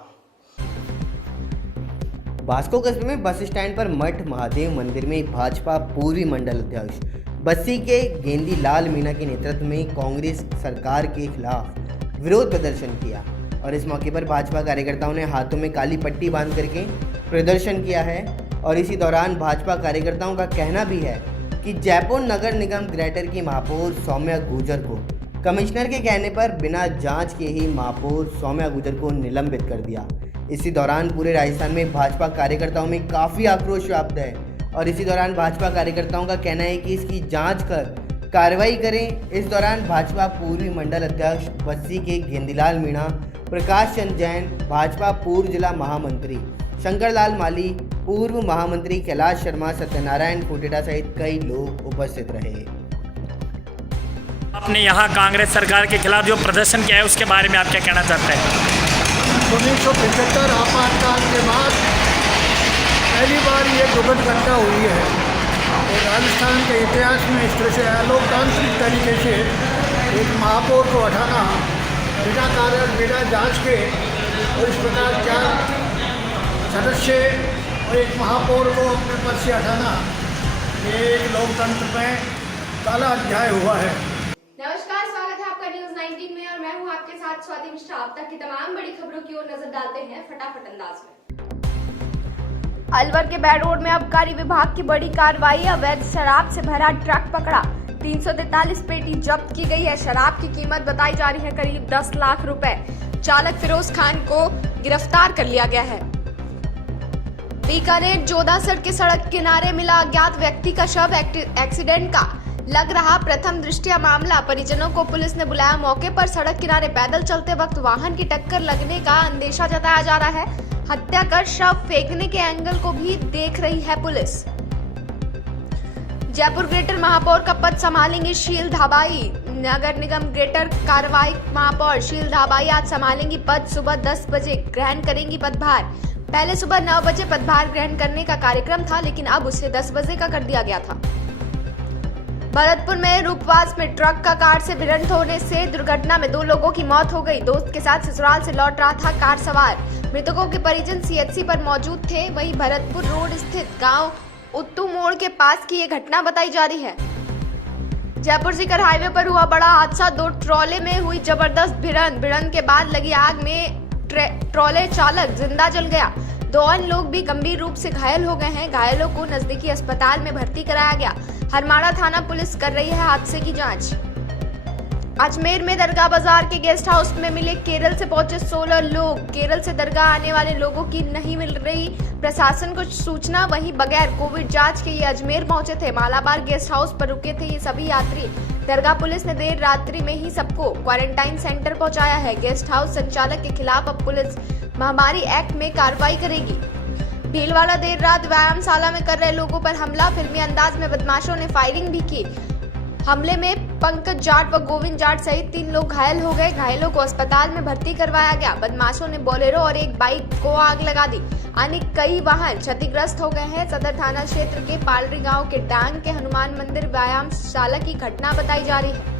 बास्को कस्बे में बस स्टैंड पर मठ महादेव मंदिर में भाजपा पूर्वी मंडल अध्यक्ष बस्सी के गेंदी लाल मीणा के नेतृत्व में कांग्रेस सरकार के खिलाफ विरोध प्रदर्शन किया और इस मौके पर भाजपा कार्यकर्ताओं ने हाथों में काली पट्टी बांध करके प्रदर्शन किया है। और इसी दौरान भाजपा कार्यकर्ताओं का कहना भी है कि जयपुर नगर निगम ग्रेटर की महापौर सौम्या गुर्जर को कमिश्नर के कहने पर बिना जांच के ही महापौर सौम्या गुर्जर को निलंबित कर दिया। इसी दौरान पूरे राजस्थान में भाजपा कार्यकर्ताओं में काफ़ी आक्रोश व्याप्त है और इसी दौरान भाजपा कार्यकर्ताओं का कहना है कि इसकी जांच कर कार्रवाई करें। इस दौरान भाजपा पूर्वी मंडल अध्यक्ष बस्सी के गेंदीलाल मीणा, प्रकाश चंद जैन, भाजपा पूर्व जिला महामंत्री शंकरलाल माली, पूर्व महामंत्री कैलाश शर्मा, सत्यनारायण कोटेटा सहित कई लोग उपस्थित रहे। आपने यहाँ कांग्रेस सरकार के खिलाफ जो प्रदर्शन किया है उसके बारे में आप क्या कहना चाहते हैं? 1975 आपातकाल के बाद पहली बार ये दुखद घटना हुई है और राजस्थान के इतिहास में इस तरह से अलोकतांत्रिक तरीके से एक महापौर को हटाना बिना कारण बिना जांच के और इस प्रकार 4 सदस्य और एक महापौर को अपने पद से हटाना, ये एक लोकतंत्र में काला अध्याय हुआ है। नमस्कार, स्वागत है आपका न्यूज़ 19 में और मैं हूं आपके साथ स्वाति मिश्रा। अब तक की तमाम बड़ी खबरों की ओर नजर डालते हैं फटाफट अंदाज में। अलवर के बैड रोड में आबकारी विभाग की बड़ी कार्रवाई, अवैध शराब से भरा ट्रक पकड़ा, 343 पेटी जब्त की गई है। शराब की कीमत बताई जा रही है करीब 10 लाख रुपए। चालक फिरोज खान को गिरफ्तार कर लिया गया है। बीकानेर जोधासर के सड़क किनारे मिला अज्ञात व्यक्ति का शव, एक्सीडेंट का लग रहा प्रथम दृष्टया मामला। परिजनों को पुलिस ने बुलाया मौके पर। सड़क किनारे पैदल चलते वक्त वाहन की टक्कर लगने का अंदेशा जताया जा रहा है। हत्या कर शव फेंकने के एंगल को भी देख रही है पुलिस। जयपुर ग्रेटर महापौर का पद संभालेंगे शील धाबाई। नगर निगम ग्रेटर कार्यवाहक महापौर शील धाबाई आज संभालेंगी पद। सुबह 10 बजे ग्रहण करेंगी पदभार। पहले सुबह 9 बजे पदभार ग्रहण करने का कार्यक्रम था, लेकिन अब उसे 10 बजे का कर दिया गया था। भरतपुर में रूपवास में ट्रक का कार से भिड़ंत होने से दुर्घटना में 2 लोगों की मौत हो गई। दोस्त के साथ ससुराल से लौट रहा था कार सवार। मृतकों के परिजन सीएचसी पर मौजूद थे। वहीं भरतपुर रोड स्थित गांव उत्तू मोड़ के पास की ये घटना बताई जा रही है। जयपुर सीकर हाईवे पर हुआ बड़ा हादसा, 2 ट्रॉले में हुई जबरदस्त भिड़ंत के बाद लगी आग में ट्रॉले चालक जिंदा जल गया। 2 अन्य लोग भी गंभीर रूप से घायल हो गए हैं। घायलों को नजदीकी अस्पताल में भर्ती कराया गया। हरमाड़ा थाना पुलिस कर रही है हादसे की जांच। अजमेर में दरगाह बाजार के गेस्ट हाउस में मिले केरल से पहुंचे 16 लोग। केरल से दरगाह आने वाले लोगों की नहीं मिल रही प्रशासन को सूचना, वहीं बगैर कोविड जांच के ये अजमेर पहुंचे थे। मालाबार गेस्ट हाउस पर रुके थे ये सभी यात्री। दरगाह पुलिस ने देर रात्रि में ही सबको क्वारंटाइन सेंटर पहुंचाया है। गेस्ट हाउस संचालक के खिलाफ अब पुलिस महामारी एक्ट में कार्रवाई करेगी। भीलवाड़ा देर रात व्यायामशाला में कर रहे लोगों पर हमला, फिल्मी अंदाज में बदमाशों ने फायरिंग भी की। हमले में पंकज जाट व गोविंद जाट सहित 3 लोग घायल हो गए। घायलों को अस्पताल में भर्ती करवाया गया। बदमाशों ने बोलेरो और एक बाइक को आग लगा दी। अन्य कई वाहन क्षतिग्रस्त हो गए हैं। सदर थाना क्षेत्र के पालरी गांव के डांग के हनुमान मंदिर व्यायामशाला की घटना बताई जा रही है।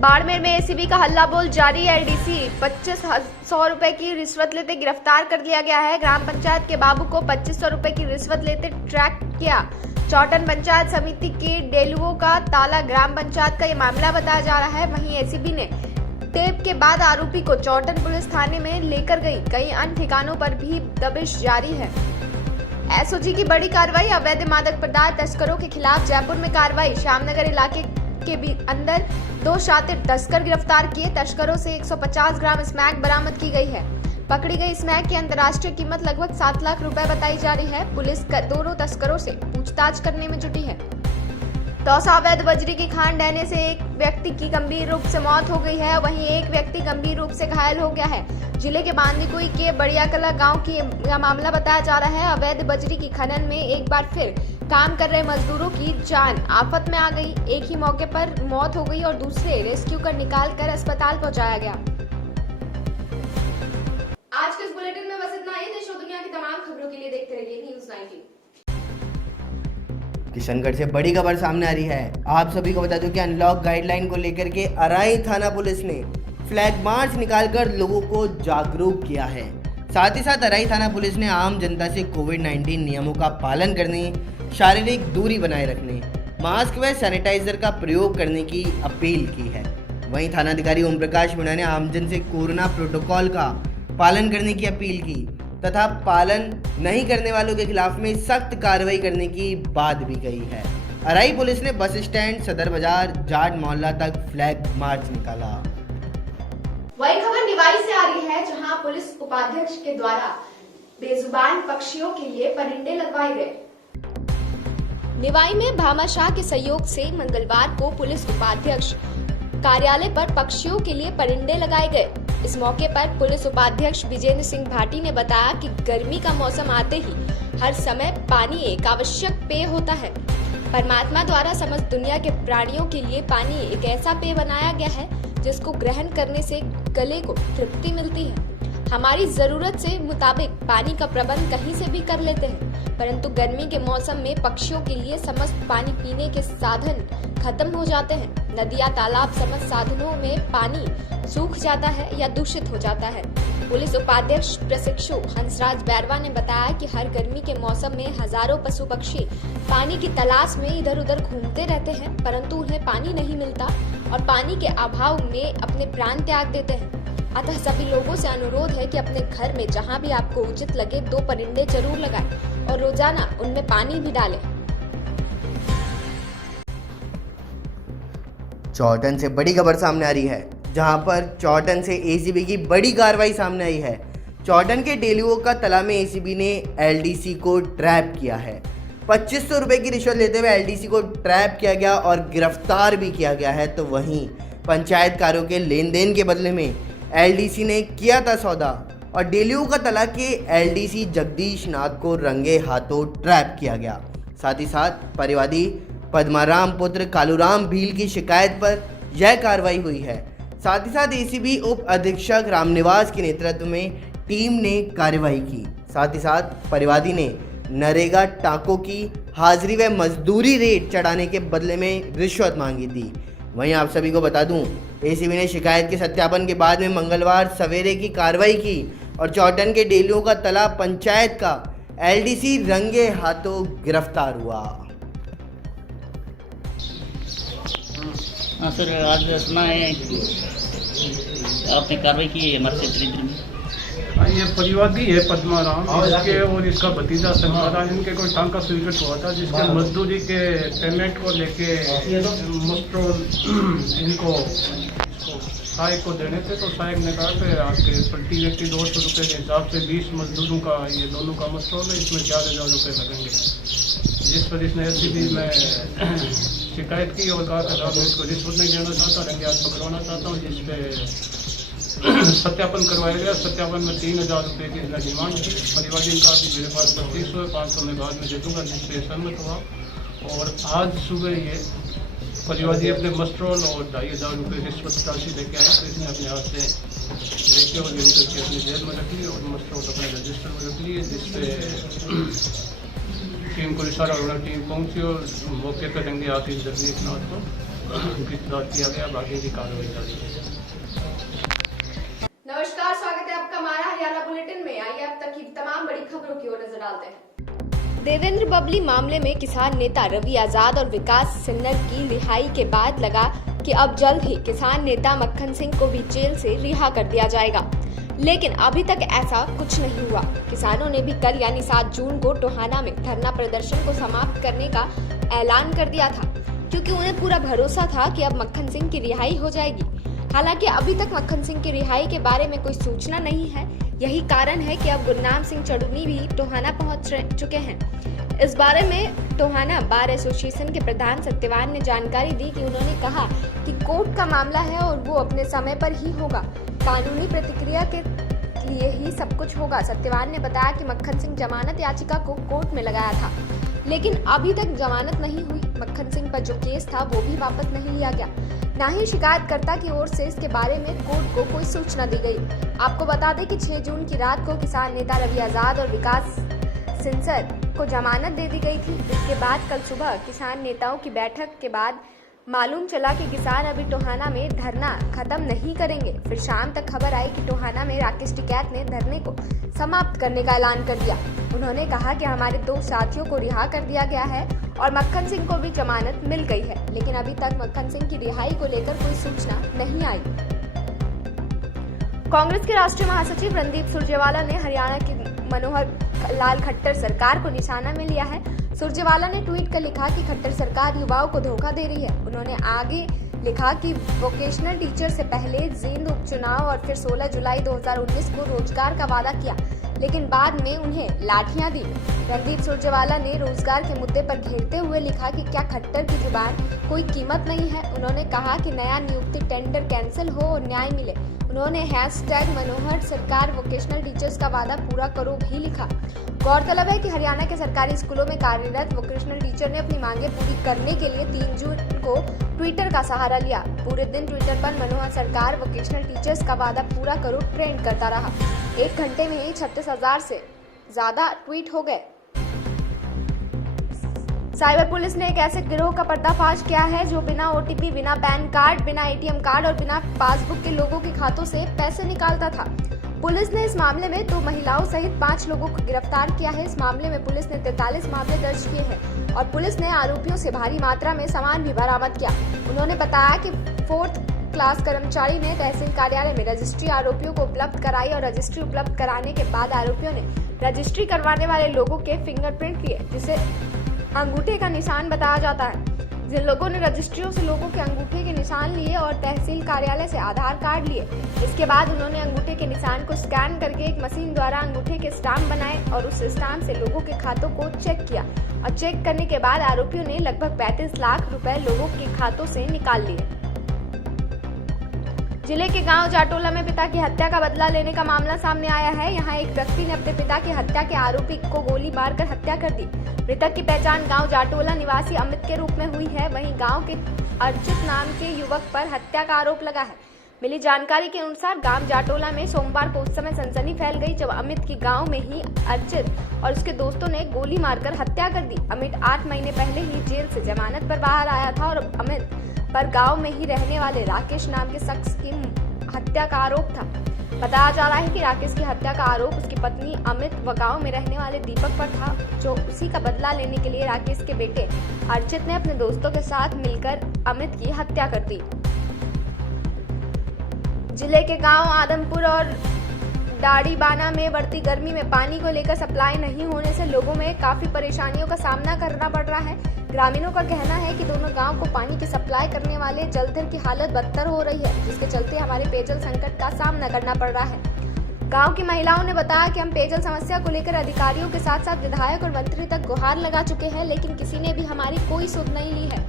बाड़मेर में एसीबी का हल्ला बोल जारी। एलडीसी 2500 रुपए की रिश्वत लेते गिरफ्तार कर लिया गया है। ग्राम पंचायत के बाबू को 2500 रुपए की रिश्वत लेते ट्रैक किया। चौटन पंचायत समिति के डेलुओं का ताला ग्राम पंचायत का ये मामला बताया जा रहा है। वहीं एसीबी ने टेप के बाद आरोपी को चौटन पुलिस थाने में लेकर गई। कई अन्य ठिकानों पर भी दबिश जारी है। एसओजी की बड़ी कार्रवाई। अवैध मादक पदार्थ तस्करों के खिलाफ जयपुर में कार्रवाई। श्यामनगर इलाके के भी अंदर 2 शातिर तस्कर गिरफ्तार किए। तस्करों से 150 ग्राम स्मैक बरामद की गई है। पकड़ी गई स्मैक की अंतर्राष्ट्रीय कीमत लगभग 7 लाख रुपए बताई जा रही है। पुलिस दोनों तस्करों से पूछताछ करने में जुटी है। दौसा अवैध बजरी की खान डहने से एक व्यक्ति की गंभीर रूप से मौत हो गई है, वहीं एक व्यक्ति गंभीर रूप से घायल हो गया है। जिले के बांदीकुई के बढ़ियाकला गांव की यह मामला बताया जा रहा है। अवैध बजरी की खनन में एक बार फिर काम कर रहे मजदूरों की जान आफत में आ गई। एक ही मौके पर मौत हो गई और दूसरे रेस्क्यू कर निकाल कर अस्पताल पहुंचाया गया। आज के इस बुलेटिन में बस इतना ही। देश और दुनिया की तमाम खबरों के लिए देखते रहिए न्यूज़ 19। किशनगढ़ से बड़ी खबर सामने आ रही है। आप सभी को बता दूं कि अनलॉक गाइडलाइन को लेकर के अराई थाना पुलिस ने फ्लैग मार्च निकालकर लोगों को जागरूक किया है। साथ ही साथ अराई थाना पुलिस ने आम जनता से कोविड-19 नियमों का पालन करने, शारीरिक दूरी बनाए रखने, मास्क व सैनिटाइजर का प्रयोग करने की अपील की है। वहीं थानाधिकारी ओम प्रकाश मीणा ने आमजन से कोरोना प्रोटोकॉल का पालन करने की अपील की तथा पालन नहीं करने वालों के खिलाफ में सख्त कार्रवाई करने की बात भी कही है। अराई पुलिस ने बस स्टैंड, सदर बाजार, जाट मोहल्ला तक फ्लैग मार्च निकाला। वही खबर निवाई से आ रही है, जहां पुलिस उपाध्यक्ष के द्वारा बेजुबान पक्षियों के लिए परिंदे लगवाए गए। निवाई में भामाशाह के सहयोग से मंगलवार को पुलिस उपाध्यक्ष कार्यालय पर पक्षियों के लिए परिंदे लगाए गए। इस मौके पर पुलिस उपाध्यक्ष विजेंद्र सिंह भाटी ने बताया कि गर्मी का मौसम आते ही हर समय पानी एक आवश्यक पेय होता है। परमात्मा द्वारा समस्त दुनिया के प्राणियों के लिए पानी एक ऐसा पेय बनाया गया है जिसको ग्रहण करने से गले को तृप्ति मिलती है। हमारी जरूरत से मुताबिक पानी का प्रबंध कहीं से भी कर लेते हैं, परंतु गर्मी के मौसम में पक्षियों के लिए समस्त पानी पीने के साधन खत्म हो जाते हैं। नदियां, तालाब, समस्त साधनों में पानी सूख जाता है या दूषित हो जाता है। पुलिस उपाध्यक्ष प्रशिक्षु हंसराज बैरवा ने बताया कि हर गर्मी के मौसम में हजारों पशु पक्षी पानी की तलाश में इधर उधर घूमते रहते हैं, परंतु उन्हें पानी नहीं मिलता और पानी के अभाव में अपने प्राण त्याग देते हैं। अतः सभी लोगों से अनुरोध है कि अपने घर में जहां भी आपको उचित लगे 2 परिंदे जरूर लगाएं और रोजाना उनमें पानी भी डालें। चौटन से बड़ी खबर सामने आ रही है, जहां पर चौटन से एसीबी की बड़ी कार्रवाई सामने आई है। चौटन के डेलियो का तला में एसीबी ने एलडीसी को ट्रैप किया है। 2500 रुपए की रिश्वत लेते हुए एलडीसी को ट्रैप किया गया और गिरफ्तार भी किया गया है। तो वहीं पंचायत कार्यों के लेन देन के बदले में एलडीसी ने किया था सौदा और डेलियो का तला के एलडीसी जगदीश नाथ को रंगे हाथों ट्रैप किया गया। साथ ही साथ परिवादी पद्माराम पुत्र कालूराम भील की शिकायत पर यह कार्रवाई हुई है। साथ ही साथ एसीबी उप अधीक्षक रामनिवास के नेतृत्व में टीम ने कार्रवाई की। साथ ही साथ परिवादी ने नरेगा टाकों की हाजिरी व मजदूरी रेट चढ़ाने के बदले में रिश्वत मांगी थी। वहीं आप सभी को बता दूं, एसीबी ने शिकायत के सत्यापन के बाद में मंगलवार सवेरे की कार्रवाई की और चौटन के डेलियों का तला पंचायत का एलडीसी रंगे हाथों गिरफ्तार हुआ। हाँ सर, आज सुना है आपने कार्रवाई की है हमारे क्षेत्र में। ये परिवादी है पद्माराम, इसके और इसका भतीजा शंकराराम, इनके कोई टांका स्वीकृत हुआ था जिसके मजदूरी के पेमेंट को लेके इनको सहायक को देने थे। तो सहायक ने कहा कि आपके प्रति व्यक्ति 200 रुपये के हिसाब से 20 मजदूरों का ये दोनों का मसला है, इसमें 4000 रुपये लगेंगे। जिस पर इसने एसीबी में शिकायत की और कहा कि मैं इसको रिश्वत नहीं देना चाहता, रंगे हाथ पकड़वाना चाहता हूँ। जिस पे सत्यापन करवाया गया। सत्यापन में 3000 रुपये की इसने डिमांड की। परिवादी का कि मेरे पास 2500 है, 500 में बाद में दे दूँगा, जिस पे सहमत हुआ। और आज सुबह ये परिवादी अपने मस्ट्रोल और 2500 रुपये रिश्वत राशि लेके आया। तो इसने अपने हाथ से लेके और गिन करके अपनी जेल में रख ली और मस्ट्रोल अपने रजिस्टर में रख लिए। जिसपे टीम को इशारा होना, टीम पहुंची और मौके पर रंगे हाथ इस जगदीश नाथ को गिरफ्तार किया गया। बाकी की कार्रवाई जारी है। नमस्कार, स्वागत है आपका हमारा हरियाणा बुलेटिन में। आइए अब तक की तमाम बड़ी खबरों की ओर नजर डालते हैं। देवेंद्र बबली मामले में किसान नेता रवि आजाद और विकास सिन्नर की रिहाई के बाद लगा कि अब जल्द ही किसान नेता मक्खन सिंह को भी जेल से रिहा कर दिया जाएगा। लेकिन अभी तक ऐसा कुछ नहीं हुआ। किसानों ने भी कल यानी 7 जून को टोहाना में धरना प्रदर्शन को समाप्त करने का ऐलान कर दिया था, क्योंकि उन्हें पूरा भरोसा था कि अब मक्खन सिंह की रिहाई हो जाएगी। हालांकि अभी तक मक्खन सिंह की रिहाई के बारे में कोई सूचना नहीं है। यही कारण है कि अब गुरनाम सिंह चढ़ूनी भी टोहाना पहुंच चुके हैं। इस बारे में टोहाना बार एसोसिएशन के प्रधान सत्यवान ने जानकारी दी कि उन्होंने कहा कि कोर्ट का मामला है और वो अपने समय पर ही होगा। कानूनी प्रतिक्रिया के लिए ही सब कुछ होगा। सत्यवान ने बताया कि मक्खन सिंह जमानत याचिका को कोर्ट में लगाया था, लेकिन अभी तक जमानत नहीं हुई। मक्खन सिंह पर जो केस था वो भी वापस नहीं लिया गया, न ही शिकायतकर्ता की ओर से इसके बारे में कोर्ट को कोई सूचना दी गई। आपको बता दें कि 6 जून की रात को किसान नेता रवि आजाद और विकास सिंसर को जमानत दे दी गई थी। इसके बाद कल सुबह किसान नेताओं की बैठक के बाद मालूम चला कि किसान अभी टोहाना में धरना खत्म नहीं करेंगे। फिर शाम तक खबर आई कि टोहाना में राकेश टिकैत ने धरने को समाप्त करने का ऐलान कर दिया। उन्होंने कहा कि हमारे 2 साथियों को रिहा कर दिया गया है और मक्खन सिंह को भी जमानत मिल गई है, लेकिन अभी तक मक्खन सिंह की रिहाई को लेकर कोई सूचना नहीं आई। कांग्रेस के राष्ट्रीय महासचिव रणदीप सुरजेवाला ने हरियाणा की मनोहर लाल खट्टर सरकार को निशाना में लिया है। सुरजेवाला ने ट्वीट कर लिखा कि खट्टर सरकार युवाओं को धोखा दे रही है। उन्होंने आगे लिखा कि वोकेशनल टीचर से पहले जींद उपचुनाव और फिर 16 जुलाई 2019 को रोजगार का वादा किया, लेकिन बाद में उन्हें लाठियां दी। रणदीप सुरजेवाला ने रोजगार के मुद्दे पर घेरते हुए लिखा कि क्या खट्टर की जुबान कोई कीमत नहीं है। उन्होंने कहा कि नया नियुक्ति टेंडर कैंसिल हो और न्याय मिले। उन्होंने #मनोहर सरकार वोकेशनल टीचर्स का वादा पूरा करो भी लिखा। गौरतलब है कि हरियाणा के सरकारी स्कूलों में कार्यरत वोकेशनल टीचर ने अपनी मांगे पूरी करने के लिए 3 जून को ट्विटर का सहारा लिया। पूरे दिन ट्विटर पर मनोहर सरकार वोकेशनल टीचर्स का वादा पूरा करो ट्रेंड करता रहा। 1 घंटे में ही 36,000 से ज्यादा ट्वीट हो गए। साइबर पुलिस ने एक ऐसे गिरोह का पर्दाफाश किया है जो बिना OTP, बिना पैन कार्ड, बिना ATM कार्ड और बिना पासबुक के लोगों के खातों से पैसे निकालता था। पुलिस ने इस मामले में 2 महिलाओं सहित 5 लोगों को गिरफ्तार किया है। इस मामले में पुलिस ने 43 मामले दर्ज किए हैं और पुलिस ने आरोपियों से भारी मात्रा में सामान भी बरामद किया। उन्होंने बताया कि 4th क्लास कर्मचारी ने तहसील कार्यालय में रजिस्ट्री आरोपियों को उपलब्ध कराई और रजिस्ट्री उपलब्ध कराने के बाद आरोपियों ने रजिस्ट्री करवाने वाले लोगों के फिंगरप्रिंट लिए, जिसे अंगूठे का निशान बताया जाता है। जिन लोगों ने रजिस्ट्रियों से लोगों के अंगूठे के निशान लिए और तहसील कार्यालय से आधार कार्ड लिए, इसके बाद उन्होंने अंगूठे के निशान को स्कैन करके एक मशीन द्वारा अंगूठे के स्टाम्प बनाए और उस स्टाम्प से लोगों के खातों को चेक किया और चेक करने के बाद आरोपियों ने लगभग 35 लाख रुपए लोगों के खातों से निकाल लिए। जिले के गांव जाटोला में पिता की हत्या का बदला लेने का मामला सामने आया है। यहां एक व्यक्ति ने अपने पिता की हत्या के आरोपी को गोली मारकर हत्या कर दी। मृतक की पहचान गांव जाटोला निवासी अमित के रूप में हुई है। वहीं गांव के अर्चित नाम के युवक पर हत्या का आरोप लगा है। मिली जानकारी के अनुसार गांव जाटोला में सोमवार को उस समय सनसनी फैल गई जब अमित की गांव में ही अर्चित और उसके दोस्तों ने गोली मारकर हत्या कर दी। अमित 8 महीने पहले ही जेल से जमानत पर बाहर आया था और अमित पर गांव में ही रहने वाले राकेश नाम के शख्स की हत्या का आरोप था। बताया जा रहा है कि राकेश की हत्या का आरोप उसकी पत्नी अमित व गांव में रहने वाले दीपक पर था, जो उसी का बदला लेने के लिए राकेश के बेटे अर्चित ने अपने दोस्तों के साथ मिलकर अमित की हत्या कर दी। जिले के गांव आदमपुर और डाड़ीबाना में बढ़ती गर्मी में पानी को लेकर सप्लाई नहीं होने से लोगों में काफी परेशानियों का सामना करना पड़ रहा है। ग्रामीणों का कहना है कि दोनों गांव को पानी की सप्लाई करने वाले जलधर की हालत बदतर हो रही है, जिसके चलते हमारे पेयजल संकट का सामना करना पड़ रहा है। गांव की महिलाओं ने बताया कि हम पेयजल समस्या को लेकर अधिकारियों के साथ साथ विधायक और मंत्री तक गुहार लगा चुके हैं, लेकिन किसी ने भी हमारी कोई सुध नहीं ली है।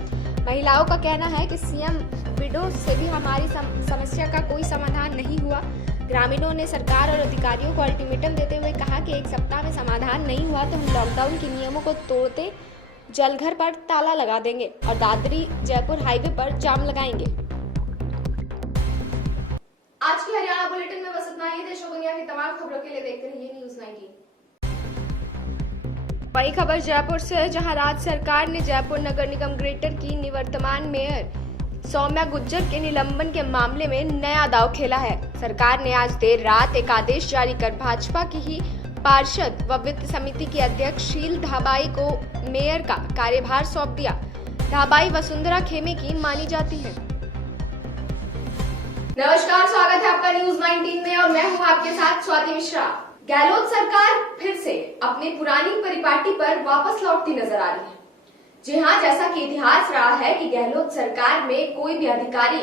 महिलाओं का कहना है कि सीएम विडो से भी हमारी समस्या का कोई समाधान नहीं हुआ। ग्रामीणों ने सरकार और अधिकारियों को अल्टीमेटम देते हुए कहा कि 1 सप्ताह में समाधान नहीं हुआ तो हम लॉकडाउन के नियमों को तोड़ते जलघर पर ताला लगा देंगे और दादरी जयपुर हाईवे पर जाम लगाएंगे। आज की हरियाणा बुलेटिन में बस इतना ही। देश और दुनिया की तमाम खबरों के लिए देखते रहिए न्यूज़ 19। बड़ी खबर जयपुर से, जहां राज्य सरकार ने जयपुर नगर निगम ग्रेटर की निवर्तमान मेयर सौम्या गुज्जर के निलंबन के मामले में नया दांव खेला है। सरकार ने आज देर रात एक आदेश जारी कर भाजपा की ही पार्षद व वित्त समिति की अध्यक्ष शील धाबाई को मेयर का कार्यभार सौंप दिया। धाबाई वसुंधरा खेमे की मानी जाती है। नमस्कार, स्वागत है आपका न्यूज 19 में और मैं हूं आपके साथ स्वाति मिश्रा। गहलोत सरकार फिर से अपनी पुरानी परिपाटी पर वापस लौटती नजर आ रही है। जी हां, जैसा कि इतिहास रहा है कि गहलोत सरकार में कोई भी अधिकारी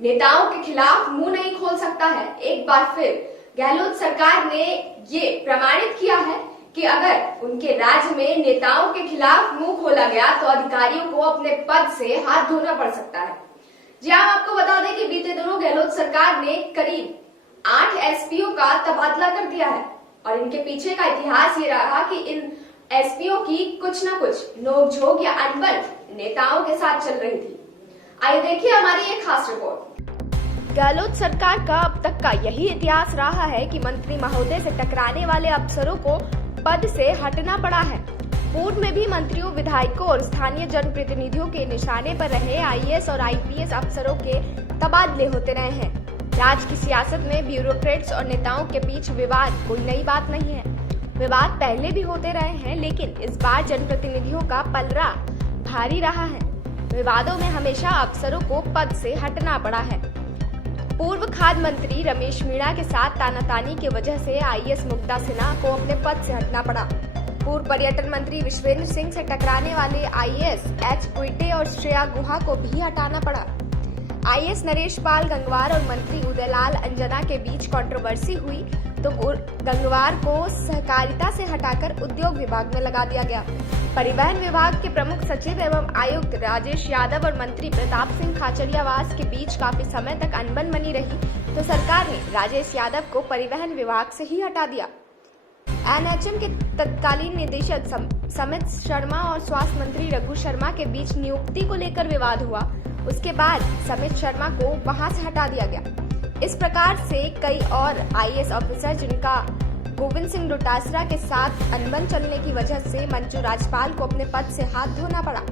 नेताओं के खिलाफ मुंह नहीं खोल सकता है। एक बार फिर गहलोत सरकार ने ये प्रमाणित किया है कि अगर उनके राज्य में नेताओं के खिलाफ मुंह खोला गया तो अधिकारियों को अपने पद से हाथ धोना पड़ सकता है। जी हाँ, आपको बता दें कि बीते दिनों गहलोत सरकार ने करीब 8 एसपीओ का तबादला कर दिया है और इनके पीछे का इतिहास ये रहा कि इन एसपीओ की कुछ न कुछ नोकझोंक या अनबन नेताओं के साथ चल रही थी। आइए देखिए हमारी एक खास रिपोर्ट। गहलोत सरकार का अब तक का यही इतिहास रहा है कि मंत्री महोदय से टकराने वाले अफसरों को पद से हटना पड़ा है। पूर्व में भी मंत्रियों, विधायकों और स्थानीय जनप्रतिनिधियों के निशाने पर रहे आईएएस और आईपीएस अफसरों के तबादले होते रहे हैं। राज्य की सियासत में ब्यूरोक्रेट्स और नेताओं के बीच विवाद कोई नई बात नहीं है। विवाद पहले भी होते रहे हैं, लेकिन इस बार जनप्रतिनिधियों का पलड़ा भारी रहा है। विवादों में हमेशा अफसरों को पद से हटना पड़ा है। पूर्व खाद्य मंत्री रमेश मीणा के साथ तानातानी की वजह से आईएएस मुक्ता सिन्हा को अपने पद से हटना पड़ा। पूर्व पर्यटन मंत्री विश्वेंद्र सिंह से टकराने वाले आईएएस एच क्विटे और श्रेया गुहा को भी हटाना पड़ा। आईएएस नरेश पाल गंगवार और मंत्री उदयलाल अंजना के बीच कंट्रोवर्सी हुई तो गंगवार को सहकारिता से हटाकर उद्योग विभाग में लगा दिया गया। परिवहन विभाग के प्रमुख सचिव एवं आयुक्त राजेश यादव और मंत्री प्रताप सिंह खाचरियावास के बीच काफी समय तक अनबन बनी रही तो सरकार ने राजेश यादव को परिवहन विभाग से ही हटा दिया। एनएचएम के तत्कालीन निदेशक समित शर्मा और स्वास्थ्य मंत्री रघु शर्मा के बीच नियुक्ति को लेकर विवाद हुआ। उसके बाद समित शर्मा को वहां से हटा दिया गया। इस प्रकार से कई और आईएएस ऑफिसर जिनका गोविंद सिंह डोटासरा के साथ अनबन चलने की वजह से मंजू राजपाल को अपने पद से हाथ धोना पड़ा।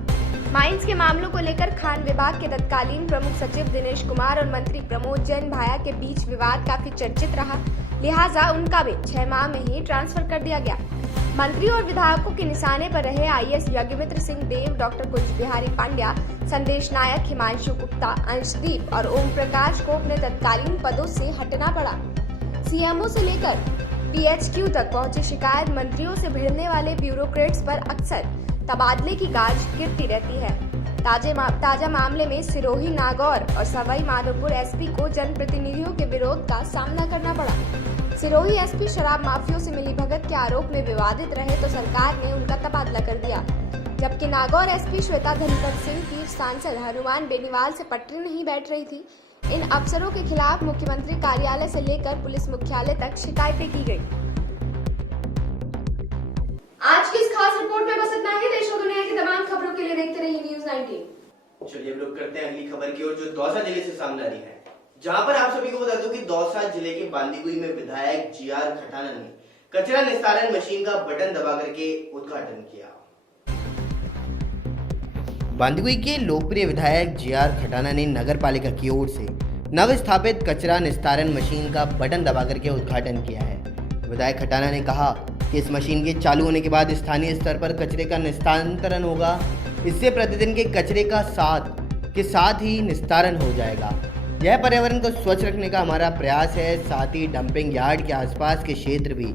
माइंस के मामलों को लेकर खान विभाग के तत्कालीन प्रमुख सचिव दिनेश कुमार और मंत्री प्रमोद जैन भाया के बीच विवाद काफी चर्चित रहा, लिहाजा उनका भी 6 माह में ही ट्रांसफर कर दिया गया। मंत्री और विधायकों के निशाने पर रहे आईएएस यज्ञमित्र सिंह देव, डॉक्टर कुंज बिहारी पांड्या, संदेश नायक, हिमांशु गुप्ता, अंशदीप और ओम प्रकाश को अपने तत्कालीन पदों से हटना पड़ा। सीएमओ से लेकर पीएचक्यू तक पहुंची शिकायत मंत्रियों से भिड़ने वाले ब्यूरोक्रेट्स पर अक्सर तबादले की गाज गिरती रहती है। ताजा मामले में सिरोही, नागौर और सवाई माधोपुर एसपी को जनप्रतिनिधियों के विरोध का सामना करना पड़ा। सिरोही एसपी शराब माफियों से मिलीभगत के आरोप में विवादित रहे तो सरकार ने उनका तबादला कर दिया, जबकि नागौर एसपी श्वेता धनखड़ सिंह की सांसद हनुमान बेनीवाल से पटरी नहीं बैठ रही थी। इन अफसरों के खिलाफ मुख्यमंत्री कार्यालय से लेकर पुलिस मुख्यालय तक शिकायतें की गई। आज की इस खास रिपोर्ट में बस इतना ही। देश और दुनिया की तमाम खबरों के लिए देखते रहिए न्यूज 19। चलिए अब लोग करते हैं अगली खबर की ओर, जो दौसा जिले से सामने आ रही है, जहां पर आप सभी को बता दूं कि दौसा जिले के बांदीकुई में विधायक जीआर खटाना ने कचरा निस्तारण मशीन का बटन दबा करके उद्घाटन किया। बांदीकुई के लोकप्रिय विधायक जीआर खटाना ने नगर पालिका की ओर से नव स्थापित कचरा निस्तारण मशीन का बटन दबा करके उद्घाटन किया है। विधायक खटाना ने कहा कि इस मशीन के चालू होने के बाद स्थानीय स्तर पर कचरे का निस्तारण होगा। इससे प्रतिदिन के कचरे का साथ ही निस्तारण हो जाएगा। यह पर्यावरण को स्वच्छ रखने का हमारा प्रयास है। साथ ही डंपिंग यार्ड के आसपास के क्षेत्र भी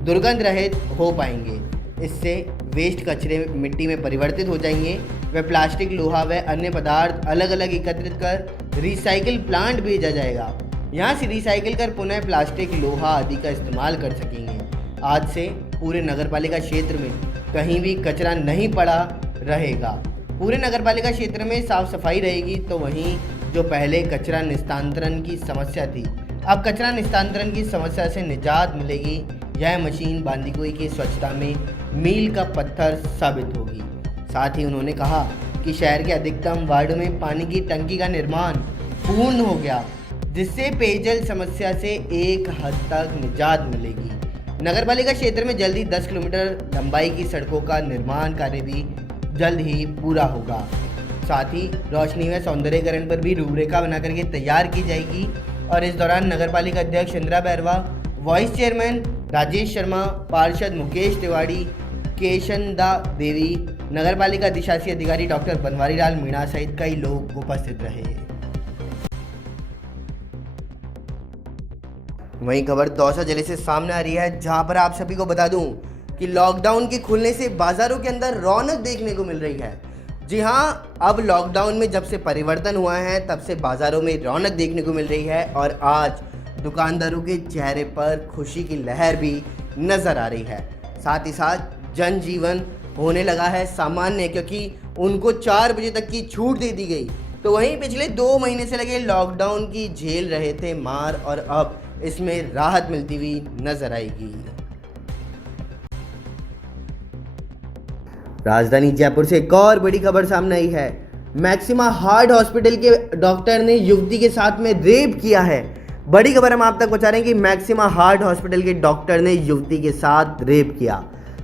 दुर्गंध रहित हो पाएंगे। इससे वेस्ट कचरे मिट्टी में परिवर्तित हो जाएंगे। व प्लास्टिक, लोहा व अन्य पदार्थ अलग अलग एकत्रित कर रिसाइकिल प्लांट भेजा जाएगा। यहाँ से रिसाइकिल कर पुनः प्लास्टिक, लोहा आदि का इस्तेमाल कर सकेंगे। आज से पूरे नगरपालिका क्षेत्र में कहीं भी कचरा नहीं पड़ा रहेगा। पूरे नगरपालिका क्षेत्र में साफ सफाई रहेगी। तो वहीं जो पहले कचरा निस्तारण की समस्या थी, अब कचरा निस्तारण की समस्या से निजात मिलेगी। यह मशीन बांदीकुई की स्वच्छता में मील का पत्थर साबित होगी। साथ ही उन्होंने कहा कि शहर के अधिकतम वार्डों में पानी की टंकी का निर्माण पूर्ण हो गया, जिससे पेयजल समस्या से एक हद तक निजात मिलेगी। नगरपालिका क्षेत्र में जल्द ही 10 किलोमीटर लंबाई की सड़कों का निर्माण कार्य भी जल्द ही पूरा होगा। साथ ही रोशनी व सौंदर्यीकरण पर भी रूपरेखा बना करके तैयार की जाएगी। और इस दौरान नगरपालिका अध्यक्ष इंदिरा बैरवा, वाइस चेयरमैन राजेश शर्मा, पार्षद मुकेश तिवारी, केशनदा देवी, नगरपालिका अधिशासी अधिकारी डॉक्टर बनवारी लाल मीणा सहित कई लोग उपस्थित रहे। वहीं खबर दौसा जिले से सामने आ रही है, जहां पर आप सभी को बता दूं कि लॉकडाउन के खुलने से बाजारों के अंदर रौनक देखने को मिल रही है। जी हां, अब लॉकडाउन में जब से परिवर्तन हुआ है तब से बाजारों में रौनक देखने को मिल रही है और आज दुकानदारों के चेहरे पर खुशी की लहर भी नजर आ रही है। साथ ही साथ जनजीवन होने लगा है सामान्य, क्योंकि उनको 4 बजे तक की छूट दे दी गई। तो वहीं पिछले 2 महीने से लगे लॉकडाउन की झेल रहे थे मार और अब इसमें राहत मिलती हुई नजर आएगी। राजधानी जयपुर से एक और बड़ी खबर सामने आई है। मैक्सिमा हार्ट हॉस्पिटल के डॉक्टर ने युवती के साथ में रेप किया है। बड़ी खबर हम आप तक पहुंचा रहे हैं कि मैक्सिमा हार्ट हॉस्पिटल के डॉक्टर ने युवती के साथ रेप किया।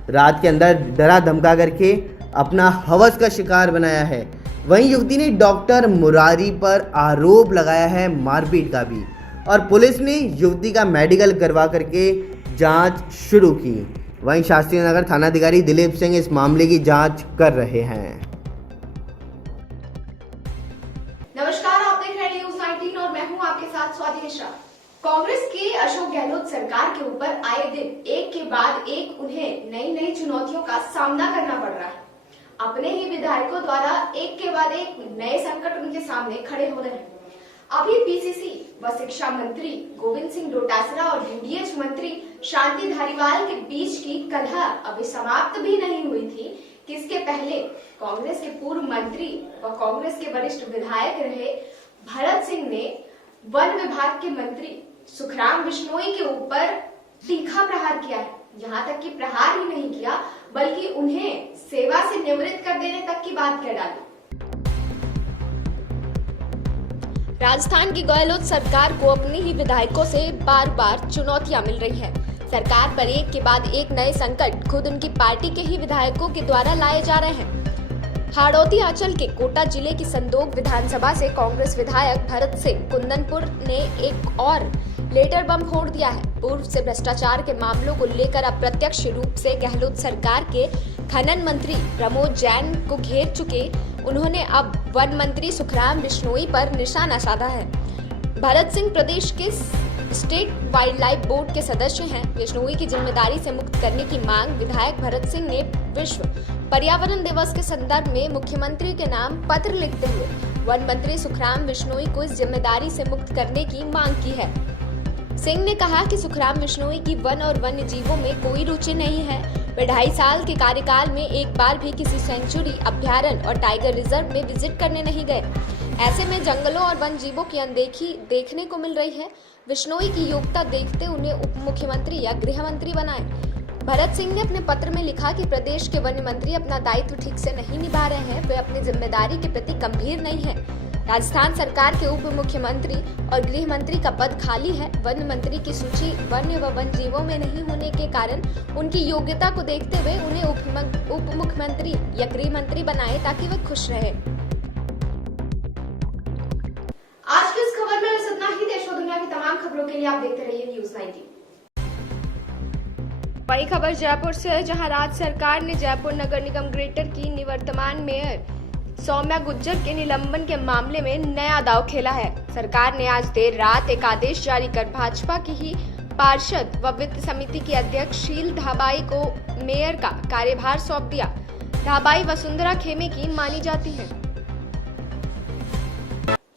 रात के अंदर डरा धमका करके अपना हवस का शिकार बनाया है। वहीं युवती ने डॉक्टर मुरारी पर आरोप लगाया है मारपीट का भी, और पुलिस ने युवती का मेडिकल करवा करके जांच शुरू की। वहीं शास्त्री नगर थानाधिकारी दिलीप सिंह इस मामले की जांच कर रहे हैं। नमस्कार, आप देख रहे हैं न्यूज़ 19 और मैं हूं आपके साथ स्वाति मिश्रा। कांग्रेस की अशोक गहलोत सरकार के ऊपर आए दिन एक के बाद एक उन्हें नई नई चुनौतियों का सामना करना पड़ रहा है। अपने ही विधायकों द्वारा एक के बाद एक नए संकट उनके सामने खड़े हो रहे हैं। अभी पीसीसी व शिक्षा मंत्री गोविंद सिंह डोटासरा और यूडीएच मंत्री शांति धारीवाल के बीच की कलह अभी समाप्त भी नहीं हुई थी कि इसके पहले कांग्रेस के पूर्व मंत्री व कांग्रेस के वरिष्ठ विधायक रहे भरत सिंह ने वन विभाग के मंत्री सुखराम बिश्नोई के ऊपर तीखा प्रहार किया है। यहाँ तक कि प्रहार ही नहीं किया बल्कि उन्हें सेवा से निवृत्त कर देने तक की बात कह डाली। राजस्थान की गहलोत सरकार को अपनी ही विधायकों से बार बार चुनौतियां मिल रही है। सरकार पर एक के बाद एक नए संकट खुद उनकी पार्टी के ही विधायकों के द्वारा लाए जा रहे हैं। हाड़ौती अंचल के कोटा जिले की संदोग विधानसभा से कांग्रेस विधायक भरत सिंह कुंदनपुर ने एक और लेटर बम फोड़ दिया है। पूर्व से भ्रष्टाचार के मामलों को लेकर अप्रत्यक्ष रूप से गहलोत सरकार के खनन मंत्री प्रमोद जैन को घेर चुके उन्होंने अब वन मंत्री सुखराम बिश्नोई पर निशाना साधा है। भरत सिंह प्रदेश के स्टेट वाइल्ड लाइफ बोर्ड के सदस्य हैं। बिश्नोई की जिम्मेदारी से मुक्त करने की मांग विधायक भरत सिंह ने विश्व पर्यावरण दिवस के संदर्भ में मुख्यमंत्री के नाम पत्र लिखते हुए वन मंत्री सुखराम बिश्नोई को इस जिम्मेदारी से मुक्त करने की मांग की है। सिंह ने कहा कि सुखराम बिश्नोई की वन और वन्य जीवों में कोई रुचि नहीं है। वे 2.5 साल के कार्यकाल में एक बार भी किसी सेंचुरी, अभ्यारण्य और टाइगर रिजर्व में विजिट करने नहीं गए। ऐसे में जंगलों और वन जीवों की अनदेखी देखने को मिल रही है। बिश्नोई की योग्यता देखते उन्हें उप मुख्यमंत्री या गृह मंत्री बनाए। भरत सिंह ने अपने पत्र में लिखा कि प्रदेश के वन मंत्री अपना दायित्व ठीक से नहीं निभा रहे हैं, वे अपनी जिम्मेदारी के प्रति गंभीर नहीं है। राजस्थान सरकार के उप मुख्यमंत्री और गृह मंत्री का पद खाली है। वन मंत्री की सूची वन्य व वन जीवों में नहीं होने के कारण उनकी योग्यता को देखते हुए उन्हें उप मुख्यमंत्री या गृह मंत्री बनाए ताकि वे खुश रहे। आज की इस खबर में बस इतना ही। देश और दुनिया की तमाम खबरों के लिए आप देखते रहिए न्यूज़ 19। बड़ी खबर जयपुर से है, जहां राज्य सरकार ने जयपुर नगर निगम ग्रेटर की निवर्तमान मेयर सौम्या गुज्जर के निलंबन के मामले में नया दांव खेला है। सरकार ने आज देर रात एक आदेश जारी कर भाजपा की ही पार्षद व वित्त समिति की अध्यक्ष शील धाबाई को मेयर का कार्यभार सौंप दिया। धाबाई वसुंधरा खेमे की मानी जाती है।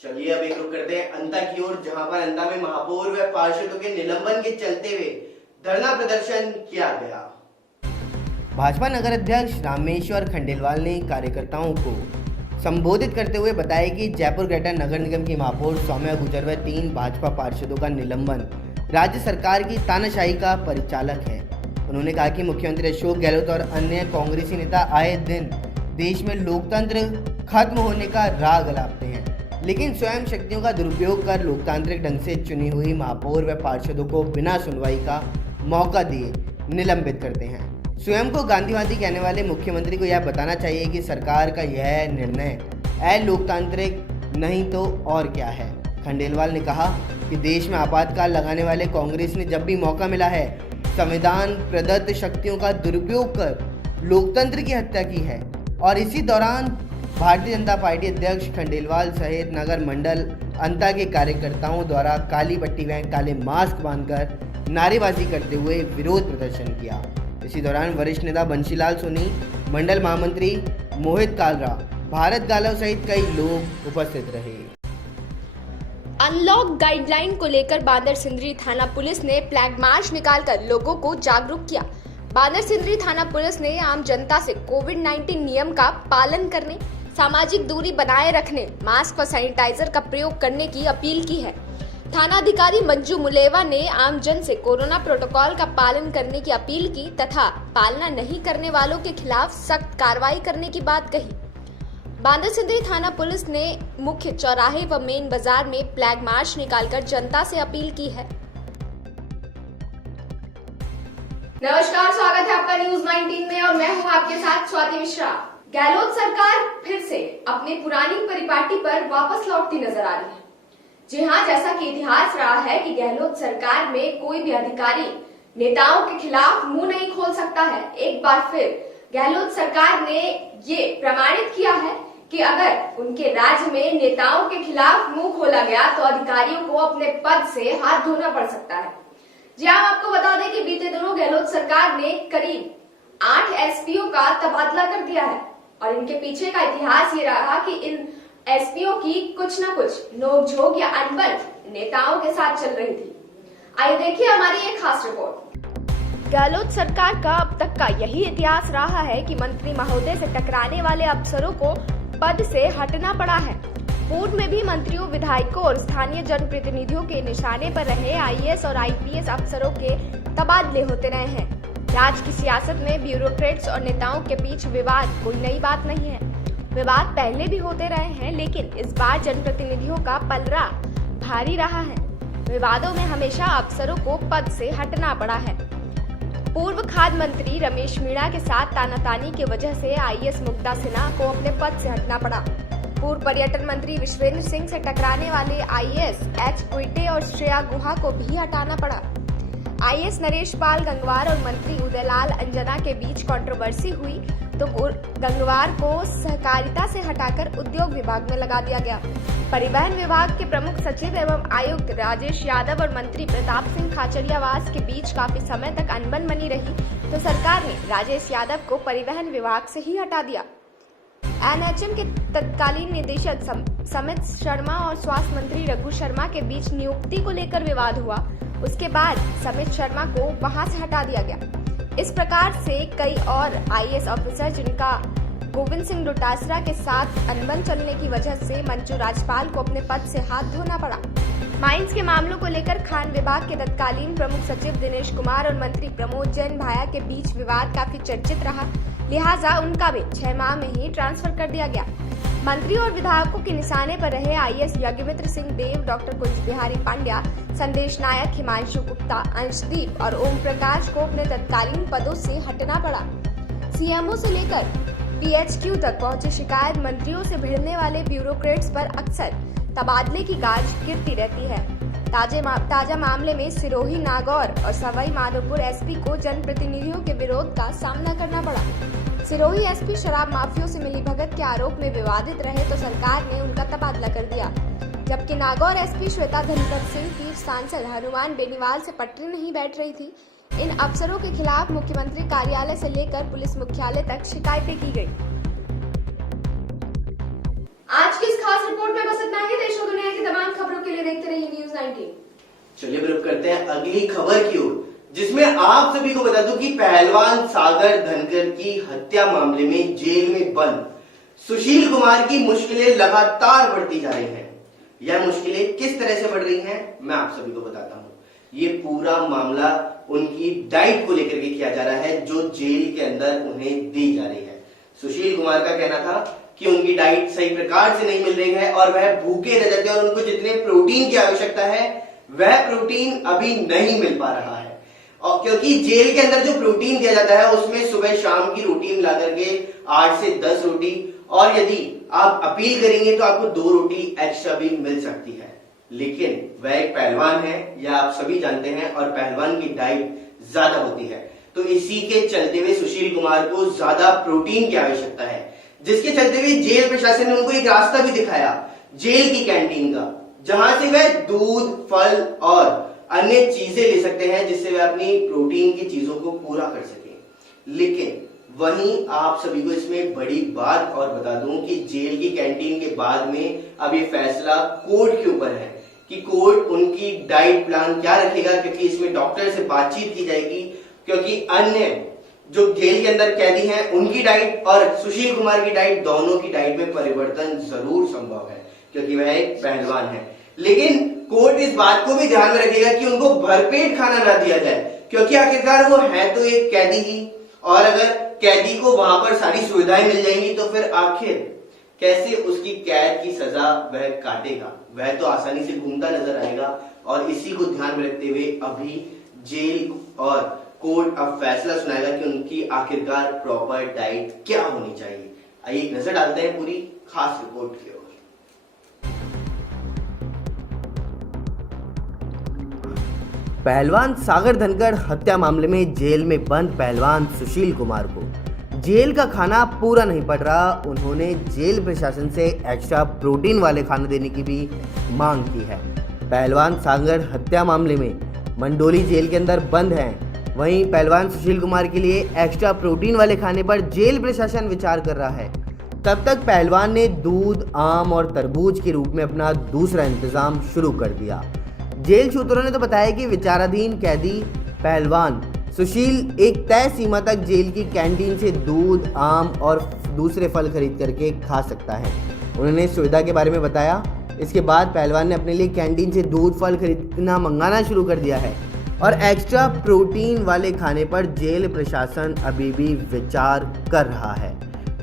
चलिए अब एक रुख करते हैं अंता की ओर, जहां पर अंता में महापौर व पार्षदों के निलंबन के चलते हुए धरना प्रदर्शन किया गया। भाजपा नगर अध्यक्ष रामेश्वर खंडेलवाल ने कार्यकर्ताओं को संबोधित करते हुए बताया कि जयपुर ग्रेटर नगर निगम की महापौर सौम्या गुज्जर व 3 भाजपा पार्षदों का निलंबन राज्य सरकार की तानाशाही का परिचालक है। उन्होंने कहा कि मुख्यमंत्री अशोक गहलोत और अन्य कांग्रेसी नेता आए दिन देश में लोकतंत्र खत्म होने का राग अलापते हैं, लेकिन स्वयं शक्तियों का दुरुपयोग कर लोकतांत्रिक ढंग से चुनी हुई महापौर व पार्षदों को बिना सुनवाई का मौका दिए निलंबित करते हैं। स्वयं को गांधीवादी कहने वाले मुख्यमंत्री को यह बताना चाहिए कि सरकार का यह निर्णय अलोकतांत्रिक नहीं तो और क्या है। खंडेलवाल ने कहा कि देश में आपातकाल लगाने वाले कांग्रेस ने जब भी मौका मिला है संविधान प्रदत्त शक्तियों का दुरुपयोग कर लोकतंत्र की हत्या की है और इसी दौरान भारतीय जनता पार्टी अध्यक्ष खंडेलवाल सहित नगर मंडल अंता के कार्यकर्ताओं द्वारा काली पट्टी व काले मास्क बांधकर नारेबाजी करते हुए विरोध प्रदर्शन किया। इसी दौरान वरिष्ठ नेता बंशीलाल सोनी, मंडल महामंत्री मोहित कालरा, भारत गालव सहित कई लोग उपस्थित रहे। अनलॉक गाइडलाइन को लेकर बांदर सिंदरी थाना पुलिस ने फ्लैग मार्च निकालकर लोगों को जागरूक किया। बांदर सिंदरी थाना पुलिस ने आम जनता से कोविड-19 नियम का पालन करने, सामाजिक दूरी बनाए रखने, मास्क व सैनिटाइजर का प्रयोग करने की अपील की है। थाना अधिकारी मंजू मुलेवा ने आम जन से कोरोना प्रोटोकॉल का पालन करने की अपील की तथा पालना नहीं करने वालों के खिलाफ सख्त कार्रवाई करने की बात कही। बांदर सिंदरी थाना पुलिस ने मुख्य चौराहे व मेन बाजार में फ्लैग मार्च निकालकर जनता से अपील की है। नमस्कार, स्वागत है आपका न्यूज 19 में और मैं हूं आपके साथ स्वाति मिश्रा। गहलोत सरकार फिर से अपनी पुरानी परिपाटी पर वापस लौटती नजर आ रही है। जी हां, जैसा कि इतिहास रहा है कि गहलोत सरकार में कोई भी अधिकारी नेताओं के खिलाफ मुंह नहीं खोल सकता है। एक बार फिर गहलोत सरकार ने ये प्रमाणित किया है कि अगर उनके राज्य में नेताओं के खिलाफ मुंह खोला गया तो अधिकारियों को अपने पद से हाथ धोना पड़ सकता है। जी हां, आपको बता दें कि बीते दिनों गहलोत सरकार ने करीब 8 एसपीओ का तबादला कर दिया है और इनके पीछे का इतिहास ये रहा कि इन एसपीओ की कुछ न कुछ नोकझोंक या अनबन नेताओं के साथ चल रही थी। आइए देखिए हमारी एक खास रिपोर्ट। गहलोत सरकार का अब तक का यही इतिहास रहा है कि मंत्री महोदय से टकराने वाले अफसरों को पद से हटना पड़ा है। पूर्व में भी मंत्रियों, विधायकों और स्थानीय जनप्रतिनिधियों के निशाने पर रहे आईएएस और आईपीएस अफसरों के तबादले होते रहे हैं। राज्य की सियासत में ब्यूरोक्रेट्स और नेताओं के बीच विवाद कोई नई बात नहीं है। विवाद पहले भी होते रहे हैं, लेकिन इस बार जनप्रतिनिधियों का पलड़ा भारी रहा है। विवादों में हमेशा अफसरों को पद से हटना पड़ा है। पूर्व खाद्य मंत्री रमेश मीणा के साथ तानातानी की वजह से आईएएस मुग्धा सिन्हा को अपने पद से हटना पड़ा। पूर्व पर्यटन मंत्री विश्वेंद्र सिंह से टकराने वाले आईएएस एच क्विटे और श्रेया गुहा को भी हटाना पड़ा। आईएएस नरेश पाल गंगवार और मंत्री उदयलाल अंजना के बीच कंट्रोवर्सी हुई तो गंगवार को सहकारिता से हटाकर उद्योग विभाग में लगा दिया गया। परिवहन विभाग के प्रमुख सचिव एवं आयुक्त राजेश यादव और मंत्री प्रताप सिंह खाचरियावास के बीच काफी समय तक अनबन बनी रही तो सरकार ने राजेश यादव को परिवहन विभाग से ही हटा दिया। एनएचएम के तत्कालीन निदेशक समित शर्मा और स्वास्थ्य मंत्री रघु शर्मा के बीच नियुक्ति को लेकर विवाद हुआ। उसके बाद समित शर्मा को वहां से हटा दिया गया। इस प्रकार से कई और आईएएस ऑफिसर जिनका गोविंद सिंह डोटासरा के साथ अनबन चलने की वजह से मंजू राजपाल को अपने पद से हाथ धोना पड़ा। माइंस के मामलों को लेकर खान विभाग के तत्कालीन प्रमुख सचिव दिनेश कुमार और मंत्री प्रमोद जैन भाया के बीच विवाद काफी चर्चित रहा, लिहाजा उनका भी 6 माह में ही ट्रांसफर कर दिया गया। मंत्री और विधायकों के निशाने पर रहे आईएएस यज्ञमित्र सिंह देव, डॉक्टर कुंज बिहारी पांड्या, संदेश नायक, हिमांशु गुप्ता, अंशदीप और ओम प्रकाश को अपने तत्कालीन पदों से हटना पड़ा। सीएमओ से लेकर पीएचक्यू तक पहुंची शिकायत मंत्रियों से भिड़ने वाले ब्यूरोक्रेट्स पर अक्सर तबादले की गाज गिरती रहती है। ताजा मामले में सिरोही, नागौर और सवाई माधोपुर एसपी को जनप्रतिनिधियों के विरोध का सामना करना पड़ा। सिरोही एसपी शराब माफियों से मिलीभगत के आरोप में विवादित रहे तो सरकार ने उनका तबादला कर दिया, जबकि नागौर एसपी श्वेता धनखड़ सिंह की सांसद हनुमान बेनीवाल से पटरी नहीं बैठ रही थी। इन अफसरों के खिलाफ मुख्यमंत्री कार्यालय से लेकर पुलिस मुख्यालय तक शिकायतें की गई। आज की इस खास रिपोर्ट में बस इतना ही। देश और दुनिया की तमाम खबरों के लिए देखते रहिए न्यूज 19। चलिए रुक करते हैं अगली खबर की ओर, जिसमें आप सभी को बता दूं कि पहलवान सागर धनखड़ की हत्या मामले में जेल में बंद सुशील कुमार की मुश्किलें लगातार बढ़ती जा रही हैं। यह मुश्किलें किस तरह से बढ़ रही हैं, मैं आप सभी को बताता हूं। ये पूरा मामला उनकी डाइट को लेकर के किया जा रहा है जो जेल के अंदर उन्हें दी जा रही है। सुशील कुमार का कहना था कि उनकी डाइट सही प्रकार से नहीं मिल रही है और वह भूखे रह जाते हैं और उनको जितने प्रोटीन की आवश्यकता है वह प्रोटीन अभी नहीं मिल पा रहा है। और क्योंकि जेल के अंदर जो प्रोटीन दिया जाता है उसमें सुबह शाम की रोटी मिला करके 8 से 10 रोटी, और यदि आप अपील करेंगे तो आपको 2 रोटी एक्स्ट्रा भी मिल सकती है। लेकिन वह एक पहलवान है, यह आप सभी जानते हैं, और पहलवान की डाइट ज्यादा होती है, तो इसी के चलते हुए सुशील कुमार को ज्यादा प्रोटीन की आवश्यकता है, जिसके चलते हुए जेल प्रशासन ने उनको एक रास्ता भी दिखाया जेल की कैंटीन का, जहां से वह दूध, फल और अन्य चीजें ले सकते हैं जिससे वे अपनी प्रोटीन की चीजों को पूरा कर सकें। लेकिन वहीं आप सभी को इसमें बड़ी बात और बता दूं कि जेल की कैंटीन के बाद में अब ये फैसला कोर्ट के ऊपर है कि कोर्ट उनकी डाइट प्लान क्या रखेगा, क्योंकि इसमें डॉक्टर से बातचीत की जाएगी, क्योंकि अन्य जो जेल के अंदर कैदी हैं उनकी डाइट और सुशील कुमार की डाइट, दोनों की डाइट में परिवर्तन जरूर संभव है क्योंकि वह एक पहलवान है। लेकिन कोर्ट इस बात को भी ध्यान में रखेगा कि उनको भरपेट खाना ना दिया जाए, क्योंकि आखिरकार वो है तो एक कैदी ही, और अगर कैदी को वहां पर सारी सुविधाएं मिल जाएंगी तो फिर आखिर कैसे उसकी कैद की सजा वह काटेगा? वह तो आसानी से घूमता नजर आएगा। और इसी को ध्यान में रखते हुए अभी जेल और कोर्ट अब फैसला सुनाएगा कि उनकी आखिरकार प्रॉपर डाइट क्या होनी चाहिए। आइए एक नजर डालते हैं पूरी खास रिपोर्ट की ओर। पहलवान सागर धनखड़ हत्या मामले में जेल में बंद पहलवान सुशील कुमार को जेल का खाना पूरा नहीं पड़ रहा। उन्होंने जेल प्रशासन से एक्स्ट्रा प्रोटीन वाले खाने देने की भी मांग की है। पहलवान सागर हत्या मामले में मंडोली जेल के अंदर बंद हैं। वहीं पहलवान सुशील कुमार के लिए एक्स्ट्रा प्रोटीन वाले खाने पर जेल प्रशासन विचार कर रहा है। तब तक पहलवान ने दूध, आम और तरबूज के रूप में अपना दूसरा इंतजाम शुरू कर दिया। जेल सूत्रों ने तो बताया कि विचाराधीन कैदी पहलवान सुशील एक तय सीमा तक जेल की कैंटीन से दूध, आम और दूसरे फल खरीद करके खा सकता है। उन्होंने सुविधा के बारे में बताया। इसके बाद पहलवान ने अपने लिए कैंटीन से दूध, फल खरीदना मंगाना शुरू कर दिया है और एक्स्ट्रा प्रोटीन वाले खाने पर जेल प्रशासन अभी भी विचार कर रहा है।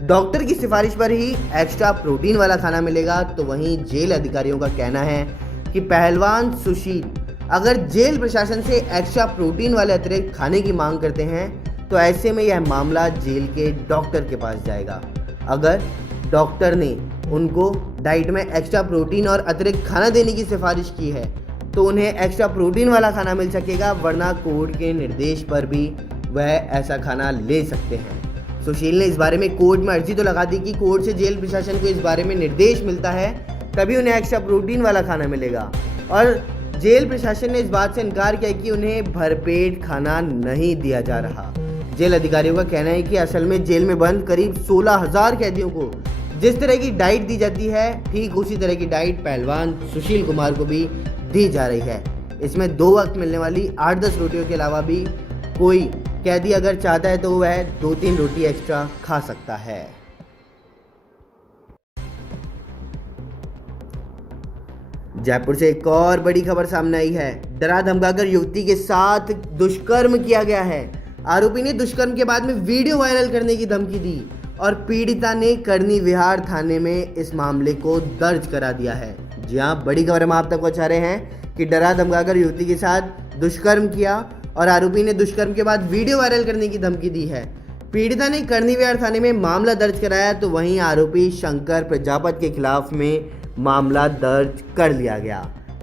डॉक्टर की सिफारिश पर ही एक्स्ट्रा प्रोटीन वाला खाना मिलेगा। तो वहीं जेल अधिकारियों का कहना है कि पहलवान सुशील अगर जेल प्रशासन से एक्स्ट्रा प्रोटीन वाले अतिरिक्त खाने की मांग करते हैं तो ऐसे में यह मामला जेल के डॉक्टर के पास जाएगा। अगर डॉक्टर ने उनको डाइट में एक्स्ट्रा प्रोटीन और अतिरिक्त खाना देने की सिफारिश की है तो उन्हें एक्स्ट्रा प्रोटीन वाला खाना मिल सकेगा, वरना कोर्ट के निर्देश पर भी वह ऐसा खाना ले सकते हैं। सुशील ने इस बारे में कोर्ट में अर्जी तो लगा दी कि कोर्ट से जेल प्रशासन को इस बारे में निर्देश मिलता है तभी उन्हें एक्स्ट्रा प्रोटीन वाला खाना मिलेगा, और जेल प्रशासन ने इस बात से इनकार किया कि उन्हें भरपेट खाना नहीं दिया जा रहा। जेल अधिकारियों का कहना है कि असल में जेल में बंद करीब 16,000 कैदियों को जिस तरह की डाइट दी जाती है ठीक उसी तरह की डाइट पहलवान सुशील कुमार को भी दी जा रही है। इसमें 2 वक्त मिलने वाली 8-10 रोटियों के अलावा भी कोई कैदी अगर चाहता है तो वह 2-3 रोटी एक्स्ट्रा खा सकता है। जयपुर से एक और बड़ी खबर सामने आई है। डरा धमकाकर युवती के साथ दुष्कर्म किया गया है। आरोपी ने दुष्कर्म के बाद में वीडियो वायरल करने की धमकी दी और पीड़िता ने करनी विहार थाने में इस मामले को दर्ज करा दिया है। जी हाँ, बड़ी खबर हम आप तक पहुंचा रहे हैं कि डरा धमकाकर युवती के साथ दुष्कर्म किया और आरोपी ने दुष्कर्म के बाद वीडियो वायरल करने की धमकी दी है। पीड़िता ने करनी विहार थाने में मामला दर्ज कराया तो वहीं आरोपी शंकर प्रजापति के खिलाफ में मामला दर्ज कर लिया गया।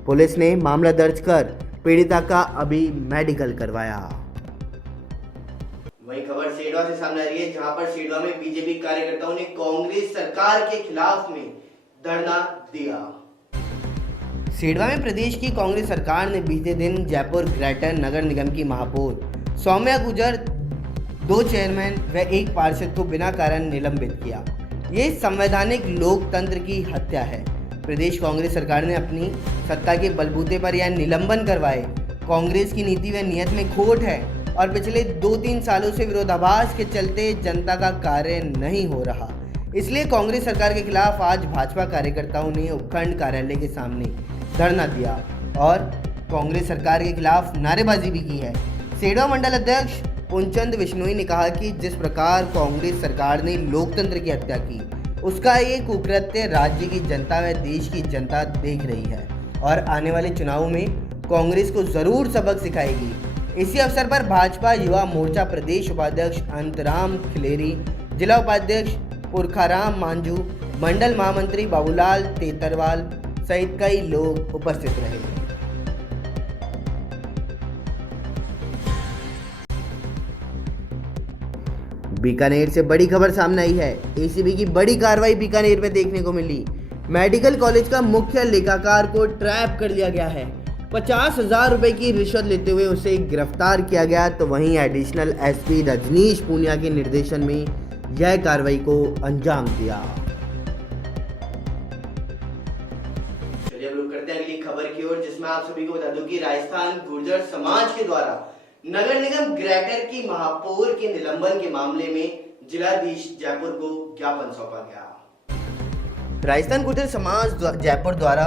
पुलिस ने मामला दर्ज कर पीड़िता का अभी मेडिकल करवाया। वही खबर सेडवा से सामने आ रही है, जहां पर सेडवा में बीजेपी कार्यकर्ताओं ने कांग्रेस सरकार के खिलाफ में धरना दिया। सेडवा में प्रदेश की कांग्रेस सरकार ने बीते दिन जयपुर ग्रेटर नगर निगम की महापौर सौम्या गुर्जर, 2 चेयरमैन व 1 पार्षद को बिना कारण निलंबित किया। ये संवैधानिक लोकतंत्र की हत्या है। प्रदेश कांग्रेस सरकार ने अपनी सत्ता के बलबूते पर यह निलंबन करवाए। कांग्रेस की नीति व नियत में खोट है और पिछले 2-3 सालों से विरोधाभास के चलते जनता का कार्य नहीं हो रहा। इसलिए कांग्रेस सरकार के खिलाफ आज भाजपा कार्यकर्ताओं ने उपखंड कार्यालय के सामने धरना दिया और कांग्रेस सरकार के खिलाफ नारेबाजी भी की है। सेडवा मंडल अध्यक्ष पुनचंद विश्नोई ने कहा कि जिस प्रकार कांग्रेस सरकार ने लोकतंत्र की हत्या की उसका ये कुकृत्य राज्य की जनता व देश की जनता देख रही है और आने वाले चुनावों में कांग्रेस को जरूर सबक सिखाएगी। इसी अवसर पर भाजपा युवा मोर्चा प्रदेश उपाध्यक्ष अंतराम खिलेरी, जिला उपाध्यक्ष पुरखाराम मांझू, मंडल महामंत्री बाबूलाल तेतरवाल सहित कई लोग उपस्थित रहे। बीकानेर से बड़ी खबर सामने आई है। एसीबी की बड़ी कार्रवाई बीकानेर में देखने को मिली। मेडिकल कॉलेज का मुख्य लेखाकार को ट्रैप कर लिया गया है। 50,000 रुपए की रिश्वत लेते हुए उसे गिरफ्तार किया गया। तो वहीं एडिशनल एसपी रजनीश पूनिया के निर्देशन में यह कार्रवाई को अंजाम दिया। चलिए अब रुक करते हैं अगली खबर की ओर, जिसमें आप सभी को बता दूं कि राजस्थान गुर्जर समाज के द्वारा नगर निगम ग्रेटर की महापौर के निलंबन के मामले में जिलाधीश जयपुर को ज्ञापन सौंपा गया। राजस्थान गुर्जर समाज जयपुर द्वारा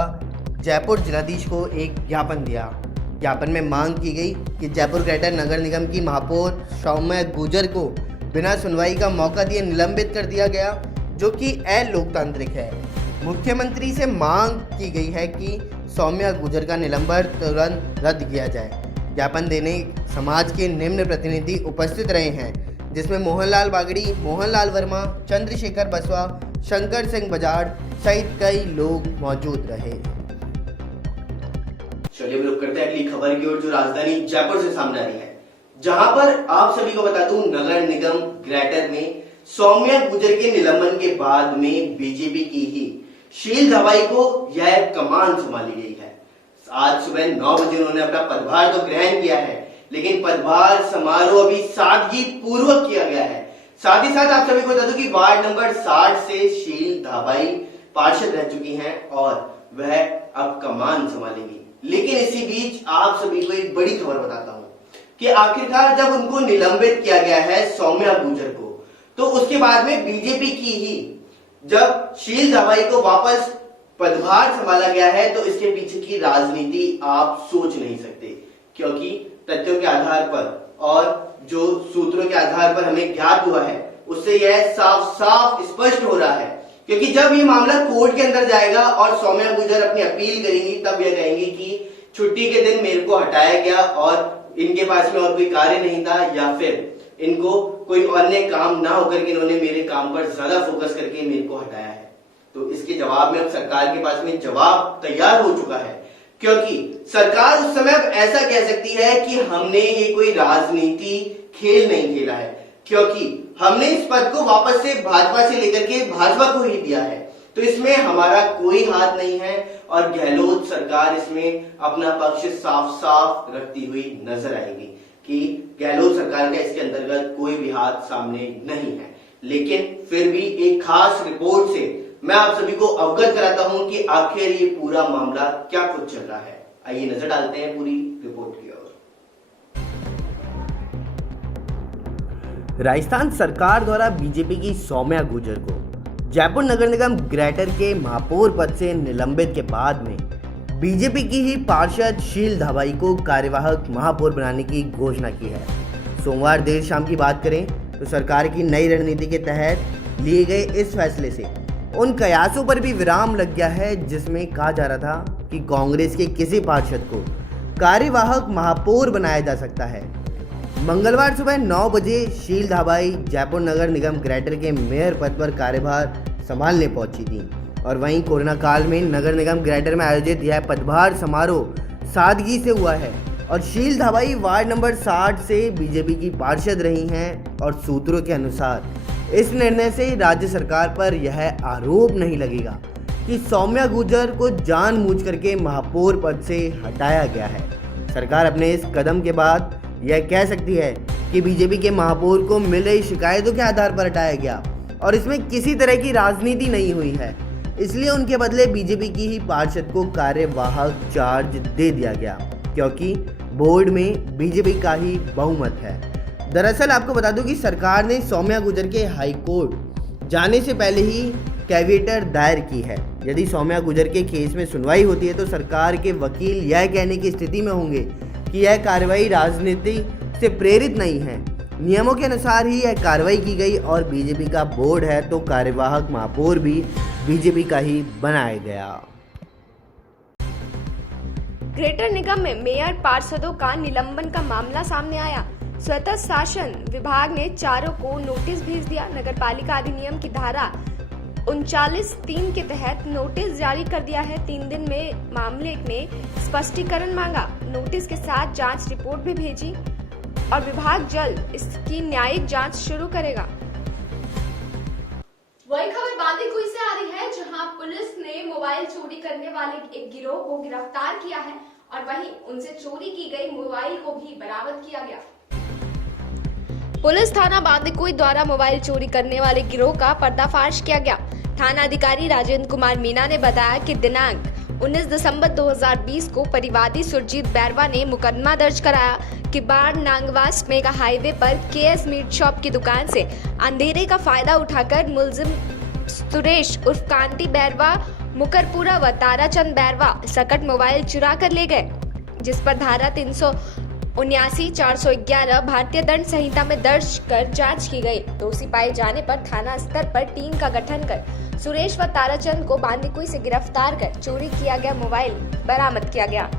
जयपुर जिलाधीश को एक ज्ञापन दिया। ज्ञापन में मांग की गई कि जयपुर ग्रेटर नगर निगम की महापौर सौम्या गुर्जर को बिना सुनवाई का मौका दिए निलंबित कर दिया गया, जो कि अलोकतांत्रिक है। मुख्यमंत्री से मांग की गई है कि सौम्या गुर्जर का निलंबन तुरंत रद्द किया जाए। ज्ञापन देने समाज के निम्न प्रतिनिधि उपस्थित रहे हैं, जिसमें मोहनलाल बागड़ी, मोहनलाल वर्मा, चंद्रशेखर बसवा, शंकर सिंह बजाड़ सहित कई लोग मौजूद रहे। चलिए रुक करते हैं अगली खबर की ओर, जो राजधानी जयपुर से सामने आ रही है, जहां पर आप सभी को बता दूं नगर निगम ग्रेटर में सौम्या गुर्जर के निलंबन के बाद में बीजेपी की ही शील दवाई को यह कमान संभाली गई है। आज सुबह 9 बजे उन्होंने अपना पदभार तो ग्रहण किया है, लेकिन पदभार समारोह अभी सादगी पूर्वक किया गया है। साथ ही साथ आप सभी को बता दूं कि वार्ड नंबर 60 से शील धाबाई पार्षद रह चुकी हैं और वह अब कमान संभालेंगी। लेकिन इसी बीच आप सभी को एक बड़ी खबर बताता हूं कि आखिरकार जब उनको निलंबित किया गया है सौम्या गुर्जर को, तो उसके बाद में बीजेपी की ही जब शील दवाई को वापस पदभार संभाला गया है, तो इसके पीछे की राजनीति आप सोच नहीं सकते, क्योंकि तथ्यों के आधार पर और जो सूत्रों के आधार पर हमें ज्ञात हुआ है उससे यह साफ साफ स्पष्ट हो रहा है। क्योंकि जब ये मामला कोर्ट के अंदर जाएगा और सौम्या गुर्जर अपनी अपील करेंगी, तब यह कहेंगी कि छुट्टी के दिन मेरे को हटाया गया और इनके पास में और कोई कार्य नहीं था, या फिर इनको कोई अन्य काम ना होकर के इन्होंने मेरे काम पर ज्यादा फोकस करके मेरे को हटाया है। तो इसके जवाब में अब सरकार के पास में जवाब तैयार हो चुका है, क्योंकि सरकार उस समय अब ऐसा कह सकती है कि हमने ये कोई राजनीति खेल नहीं खेला है, क्योंकि हमने इस पद को वापस से भाजपा से लेकर के भाजपा को ही दिया है। तो इसमें हमारा कोई हाथ नहीं है और गहलोत सरकार इसमें अपना पक्ष साफ साफ रखती हुई नजर आएगी कि गहलोत सरकार का इसके अंतर्गत कोई भी हाथ सामने नहीं है। लेकिन फिर भी एक खास रिपोर्ट से मैं आप सभी को अवगत कराता हूं कि आखिर ये पूरा मामला क्या कुछ चल रहा है। आइए नजर डालते हैं पूरी रिपोर्ट की ओर। राजस्थान सरकार द्वारा बीजेपी की सौम्या गुर्जर को जयपुर नगर निगम ग्रेटर के महापौर पद से निलंबित के बाद में बीजेपी की ही पार्षद शील धाबाई को कार्यवाहक महापौर बनाने की घोषणा की है। सोमवार देर शाम की बात करें तो सरकार की नई रणनीति के तहत लिए गए इस फैसले से उन कयासों पर भी विराम लग गया है, जिसमें कहा जा रहा था कि कांग्रेस के किसी पार्षद को कार्यवाहक महापौर बनाया जा सकता है। मंगलवार सुबह 9 बजे शील धाबाई जयपुर नगर निगम ग्रेटर के मेयर पद पर कार्यभार संभालने पहुंची थी और वहीं कोरोना काल में नगर निगम ग्रेटर में आयोजित यह पदभार समारोह सादगी से हुआ है और शील धाबाई वार्ड नंबर 60 से बीजेपी की पार्षद रही हैं और सूत्रों के अनुसार इस निर्णय से राज्य सरकार पर यह आरोप नहीं लगेगा कि सौम्या गुर्जर को जानबूझ करके महापौर पद से हटाया गया है। सरकार अपने इस कदम के बाद यह कह सकती है कि बीजेपी के महापौर को मिल रही शिकायतों के आधार पर हटाया गया और इसमें किसी तरह की राजनीति नहीं हुई है, इसलिए उनके बदले बीजेपी की ही पार्षद को कार्यवाहक चार्ज दे दिया गया, क्योंकि बोर्ड में बीजेपी का ही बहुमत है। दरअसल आपको बता दूं कि सरकार ने सौम्या गुर्जर के हाईकोर्ट जाने से पहले ही कैविएटर दायर की है। यदि सौम्या गुर्जर के केस में सुनवाई होती है तो सरकार के वकील यह कहने की स्थिति में होंगे कि यह कार्रवाई राजनीति से प्रेरित नहीं है। नियमों के अनुसार ही यह कार्रवाई की गई और बीजेपी का बोर्ड है तो कार्यवाहक महापौर भी बीजेपी का ही बनाया गया। ग्रेटर निगम में मेयर पार्षदों का निलंबन का मामला सामने आया। स्वतः शासन विभाग ने चारों को नोटिस भेज दिया। नगर पालिका अधिनियम की धारा 39(3) के तहत नोटिस जारी कर दिया है। 3 दिन में मामले में स्पष्टीकरण मांगा। नोटिस के साथ जांच रिपोर्ट भी भेजी और विभाग जल्द इसकी न्यायिक जांच शुरू करेगा। मोबाइल चोरी करने वाले एक गिरोह को गिरफ्तार किया है और वहीं उनसे चोरी की गई मोबाइल को भी बरामद किया गया। पुलिस थाना बांदीकुई द्वारा मोबाइल चोरी करने वाले गिरोह का पर्दाफाश किया गया। थाना अधिकारी राजेंद्र कुमार मीना ने बताया कि दिनांक 19 दिसंबर 2020 को परिवादी सुरजीत बैरवा ने मुकदमा दर्ज कराया कि बाढ़ नांगवास मेगा हाईवे पर केएस मीट शॉप की दुकान से अंधेरे का फायदा उठाकर मुलजिम सुरेश उर्फ कांति बैरवा, मुकरपुरा व ताराचंद बैरवा सकट मोबाइल चुरा कर ले गए, जिस पर धारा 379, 411 भारतीय दंड संहिता में दर्ज कर जांच की गई। दोषी पाए जाने पर थाना स्तर पर टीम का गठन कर सुरेश व ताराचंद को बांदीकुई से गिरफ्तार कर चोरी किया गया मोबाइल बरामद किया गया।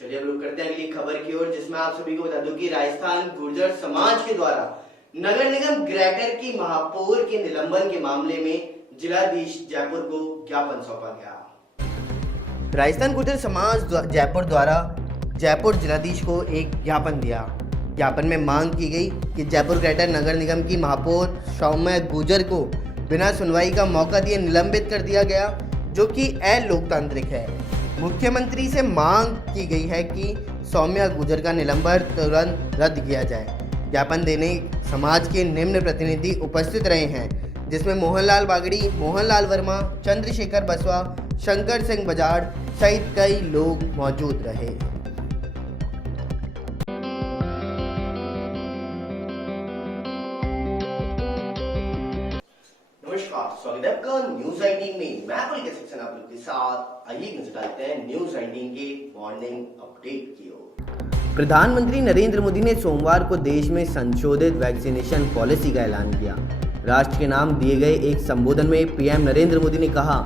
चलिए अब लोग करते हैं अगली खबर की ओर, जिसमें आप सभी को बता दूं कि राजस्थान गुर्जर समाज के द्वारा नगर निगम ग्रेटर की महापौर के निलंबन के मामले में जिलाधीश जयपुर को ज्ञापन सौंपा गया। राजस्थान गुर्जर समाज जयपुर द्वारा जयपुर जिलाधीश को एक ज्ञापन दिया। ज्ञापन में मांग की गई कि जयपुर ग्रेटर नगर निगम की महापौर सौम्या गुर्जर को बिना सुनवाई का मौका दिए निलंबित कर दिया गया, जो कि अलोकतांत्रिक है। मुख्यमंत्री से मांग की गई है कि सौम्या गुर्जर का निलंबन तुरंत रद्द किया जाए। ज्ञापन देने समाज के निम्न प्रतिनिधि उपस्थित रहे हैं, जिसमें मोहनलाल बागड़ी, मोहनलाल वर्मा, चंद्रशेखर बसवा, शंकर सिंह बजाड़ सहित कई लोग मौजूद रहे। नमस्कार, स्वागत है आपका न्यूज 19 में। मैं पुलिस सेक्शन आप लोग के साथ आइए नजर डालते हैं न्यूज 19 के मॉर्निंग अपडेट की ओर। प्रधानमंत्री नरेंद्र मोदी ने सोमवार को देश में संशोधित वैक्सीनेशन पॉलिसी का ऐलान किया। राष्ट्र के नाम दिए गए एक संबोधन में पीएम नरेंद्र मोदी ने कहा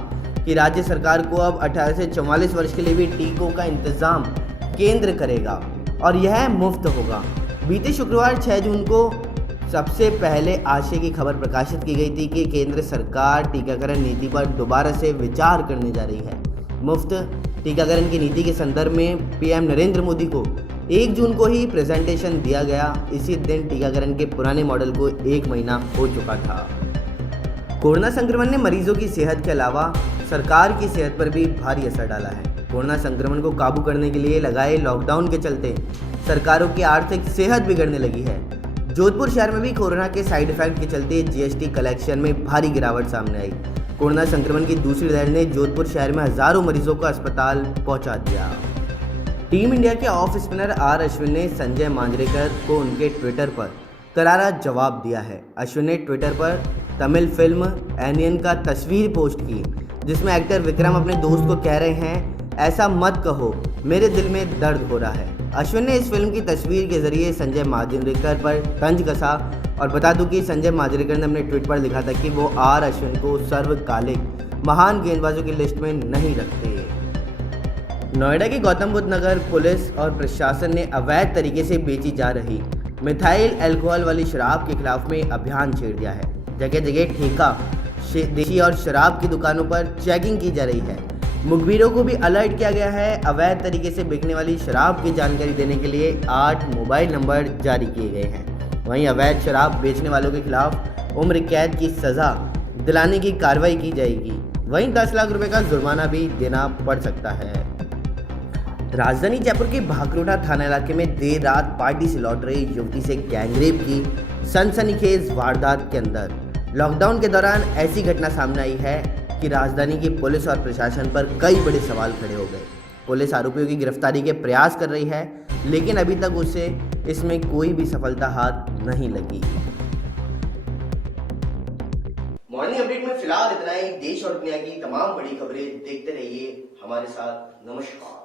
कि राज्य सरकार को अब 18 से 44 वर्ष के लिए भी टीकों का इंतजाम केंद्र करेगा और यह मुफ्त होगा। बीते शुक्रवार 6 जून को सबसे पहले आशय की खबर प्रकाशित की गई थी कि केंद्र सरकार टीकाकरण नीति पर दोबारा से विचार करने जा रही है। मुफ्त टीकाकरण की नीति के संदर्भ में पीएम नरेंद्र मोदी को 1 जून को ही प्रेजेंटेशन दिया गया। इसी दिन टीकाकरण के पुराने मॉडल को 1 महीना हो चुका था। कोरोना संक्रमण ने मरीजों की सेहत के अलावा सरकार की सेहत पर भी भारी असर डाला है। कोरोना संक्रमण को काबू करने के लिए लगाए लॉकडाउन के चलते सरकारों की आर्थिक सेहत बिगड़ने लगी है। जोधपुर शहर में भी कोरोना के साइड इफेक्ट के चलते जीएसटी कलेक्शन में भारी गिरावट सामने आई। कोरोना संक्रमण की दूसरी लहर ने जोधपुर शहर में हजारों मरीजों को अस्पताल पहुंचा दिया। टीम इंडिया के ऑफ स्पिनर आर अश्विन ने संजय मांजरेकर को उनके ट्विटर पर करारा जवाब दिया है। अश्विन ने ट्विटर पर तमिल फिल्म एनियन का तस्वीर पोस्ट की, जिसमें एक्टर विक्रम अपने दोस्त को कह रहे हैं, ऐसा मत कहो, मेरे दिल में दर्द हो रहा है। अश्विन ने इस फिल्म की तस्वीर के जरिए संजय मांजरेकर पर तंज कसा और बता दूं कि संजय मांजरेकर ने अपने ट्वीट पर लिखा था कि वो आर अश्विन को सर्वकालिक महान गेंदबाजों की लिस्ट में नहीं रखते। नोएडा के गौतम बुद्ध नगर पुलिस और प्रशासन ने अवैध तरीके से बेची जा रही मिथाइल अल्कोहल वाली शराब के खिलाफ में अभियान छेड़ दिया है। जगह जगह ठेका, देशी और शराब की दुकानों पर चेकिंग की जा रही है। मुखबिरों को भी अलर्ट किया गया है। अवैध तरीके से बिकने वाली शराब की जानकारी देने के लिए 8 मोबाइल नंबर जारी किए गए हैं। वहीं अवैध शराब बेचने वालों के खिलाफ उम्र कैद की सजा दिलाने की कार्रवाई की जाएगी। वहीं 10 लाख रुपए का जुर्माना भी देना पड़ सकता है। राजधानी जयपुर के भाकरोटा थाना इलाके में देर रात पार्टी से लौट रही युवती से गैंगरेप की सनसनीखेज वारदात के अंदर लॉकडाउन के दौरान ऐसी घटना सामने आई है कि राजधानी की पुलिस और प्रशासन पर कई बड़े सवाल खड़े हो गए। पुलिस आरोपियों की गिरफ्तारी के प्रयास कर रही है, लेकिन अभी तक उसे इसमें कोई भी सफलता हाथ नहीं लगी। मॉर्निंग अपडेट में फिलहाल इतना ही। देश और दुनिया की तमाम बड़ी खबरें देखते रहिए हमारे साथ। नमस्कार।